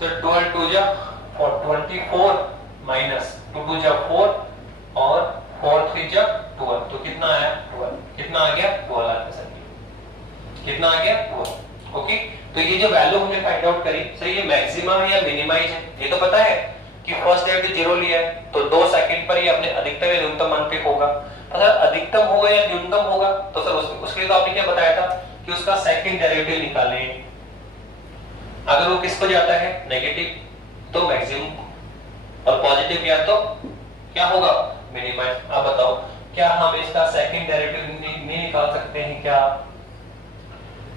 सर, 12 2 जा और 24 माइनस 2 2 जा 4 और 4 3 जा 12, तो कितना आया, 12। कितना आ गया, 12 आ गया सर, कितना आ गया, 12। ओके, तो ये जो वैल्यू हमने फाइंड आउट करी सर, ये मैक्सिमा है या मिनिमा है, ये तो पता है कि फर्स्ट डेरिवेटिव जीरो लिया है तो 2 सेकंड पर ही अपने अधिकतम या न्यूनतम मान पे होगा। अगर अधिकतम होगा या न्यूनतम होगा तो सर उसके लिए तो आपने क्या बताया था कि उसका सेकंड डेरिवेटिव निकालें। अगर वो किस पर जाता है नेगेटिव तो मैक्सिमम और पॉजिटिव गया तो क्या होगा मिनिमाइज। आप बताओ क्या हम इसका सेकंड डेरिवेटिव नहीं निकाल सकते हैं क्या?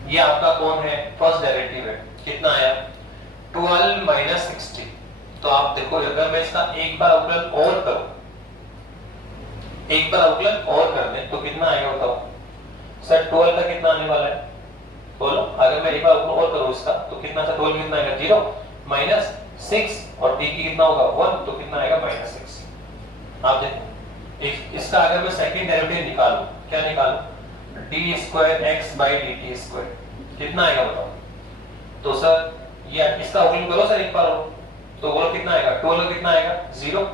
ये आपका कौन है फर्स्ट डेरिवेटिव है, कितना आया 12 माइनस 60। तो आप देखो अगर मैं इसका एक बार अवकलन और करूं, एक बार अवकलन और कर दें तो कितना आएगा बताओ सर? 12 का कितना आने वाला है बोलो? अगर मैं एक बार अवकलन और करूं इसका तो कितना सा 12 कितना आएगा 0 माइनस 6 और t की कितना होगा 1 तो कितना आएगा माइनस 6। आप देखो इसका अगर मैं सेकंड डेरिवेटिव निकालूं, क्या निकालूं d square x by dt square, कितना आएगा बताओ? तो सर ये इसका अवकलन करो सर एक बार और, तो बोलो कितना आएगा 12 कितना आएगा 0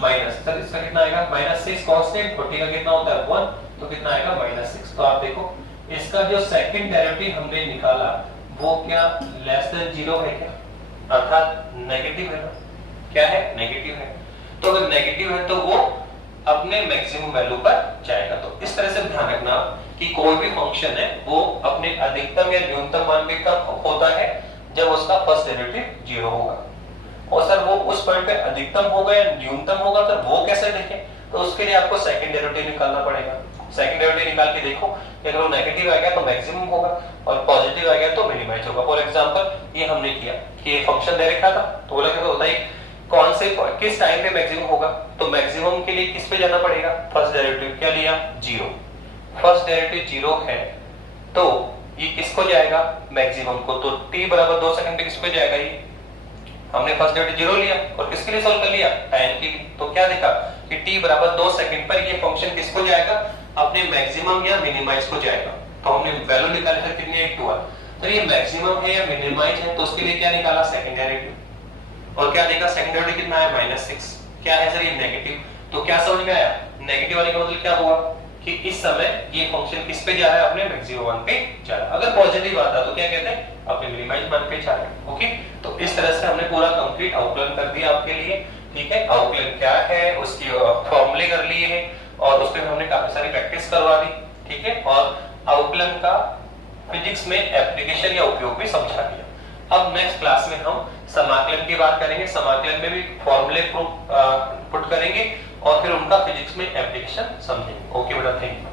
माइनस सर इसका कितना आएगा माइनस 6 कांस्टेंट और t का कितना होता है 1 तो कितना आएगा माइनस 6। तो आप देखो इसका जो सेकंड डेरिवेटिव हमने निकाला वो क्या लेस देन 0 है क्या? अर्थात नेगेटिव है ना? क्या है नेगेटिव है। तो अगर नेगेटिव है तो वो अपने मैक्सिमम वैल्यू पर जाएगा। तो इस तरह से ध्यान रखना कि कोई भी फंक्शन है वो अपने अधिकतम या न्यूनतम मान पे कब होता है जब उसका फर्स्ट डेरिवेटिव 0 होगा। और सर वो उस पॉइंट पे अधिकतम होगा या न्यूनतम होगा तो वो कैसे देखें? तो उसके लिए आपको सेकंड डेरिवेटिव निकालना पड़ेगा। सेकंड डेरिवेटिव निकाल के देखो अगर वो नेगेटिव आ गया तो मैक्सिमम होगा और पॉजिटिव आ गया तो मिनिमाइज होगा। फॉर एग्जांपल ये हमने किया कि ये फंक्शन दे रखा था तो बोला क्या होता है कौन से किस टाइम पे मैक्सिमम होगा, तो मैक्सिमम के लिए किस पे जाना पड़ेगा फर्स्ट डेरिवेटिव क्या लिया 0। फर्स्ट डेरिवेटिव 0 है तो ये किसको जाएगा मैक्सिमम को, तो t बराबर 2 सेकंड पे किसको जाएगा ये? हमने फर्स्ट डेरिवेटिव 0 लिया और किसके लिए सॉल्व कर लिया टाइम के लिए। तो क्या देखा कि t बराबर 2 सेकंड पर ये फंक्शन किसको जाएगा अपने मैक्सिमम या मिनिमाइज को जाएगा। तो हमने वैल्यू निकाली सर कितनी है 12। तो ये मैक्सिमम है या मिनिमाइज है तो उसके लिए क्या निकाला सेकंड डेरिवेटिव और क्या देखा सेकंड डेरिवेटिव कितना है माइनस 6। क्या है सर ये नेगेटिव। तो क्या समझ में आया नेगेटिव वाले का मतलब क्या हुआ कि इस समय ये फंक्शन किस पे जा रहा है अपने मैक्सिमम मान पे जा रहा है। अगर पॉजिटिव आता तो क्या कहते हैं अपने मिनिमाइज मान पे जा रहा है। ओके तो इस तरह से हमने पूरा कंप्लीट आउटलाइन कर दिया आपके लिए। ठीक है आउटलाइन क्या है उसकी फॉर्मूले कर लिए हैं और उस पर हमने काफी सारी प्रैक्टिस करवा दी। ठीक है और आउटलाइन का फिजिक्स में एप्लीकेशन या उपयोग भी समझा दिया। अब नेक्स्ट क्लास में हम समाकलन की बात करेंगे, समाकलन में भी फॉर्मूले पुट करेंगे और फिर उनका फिजिक्स में एप्लीकेशन समझेंगे। ओके बेटा थैंक यू।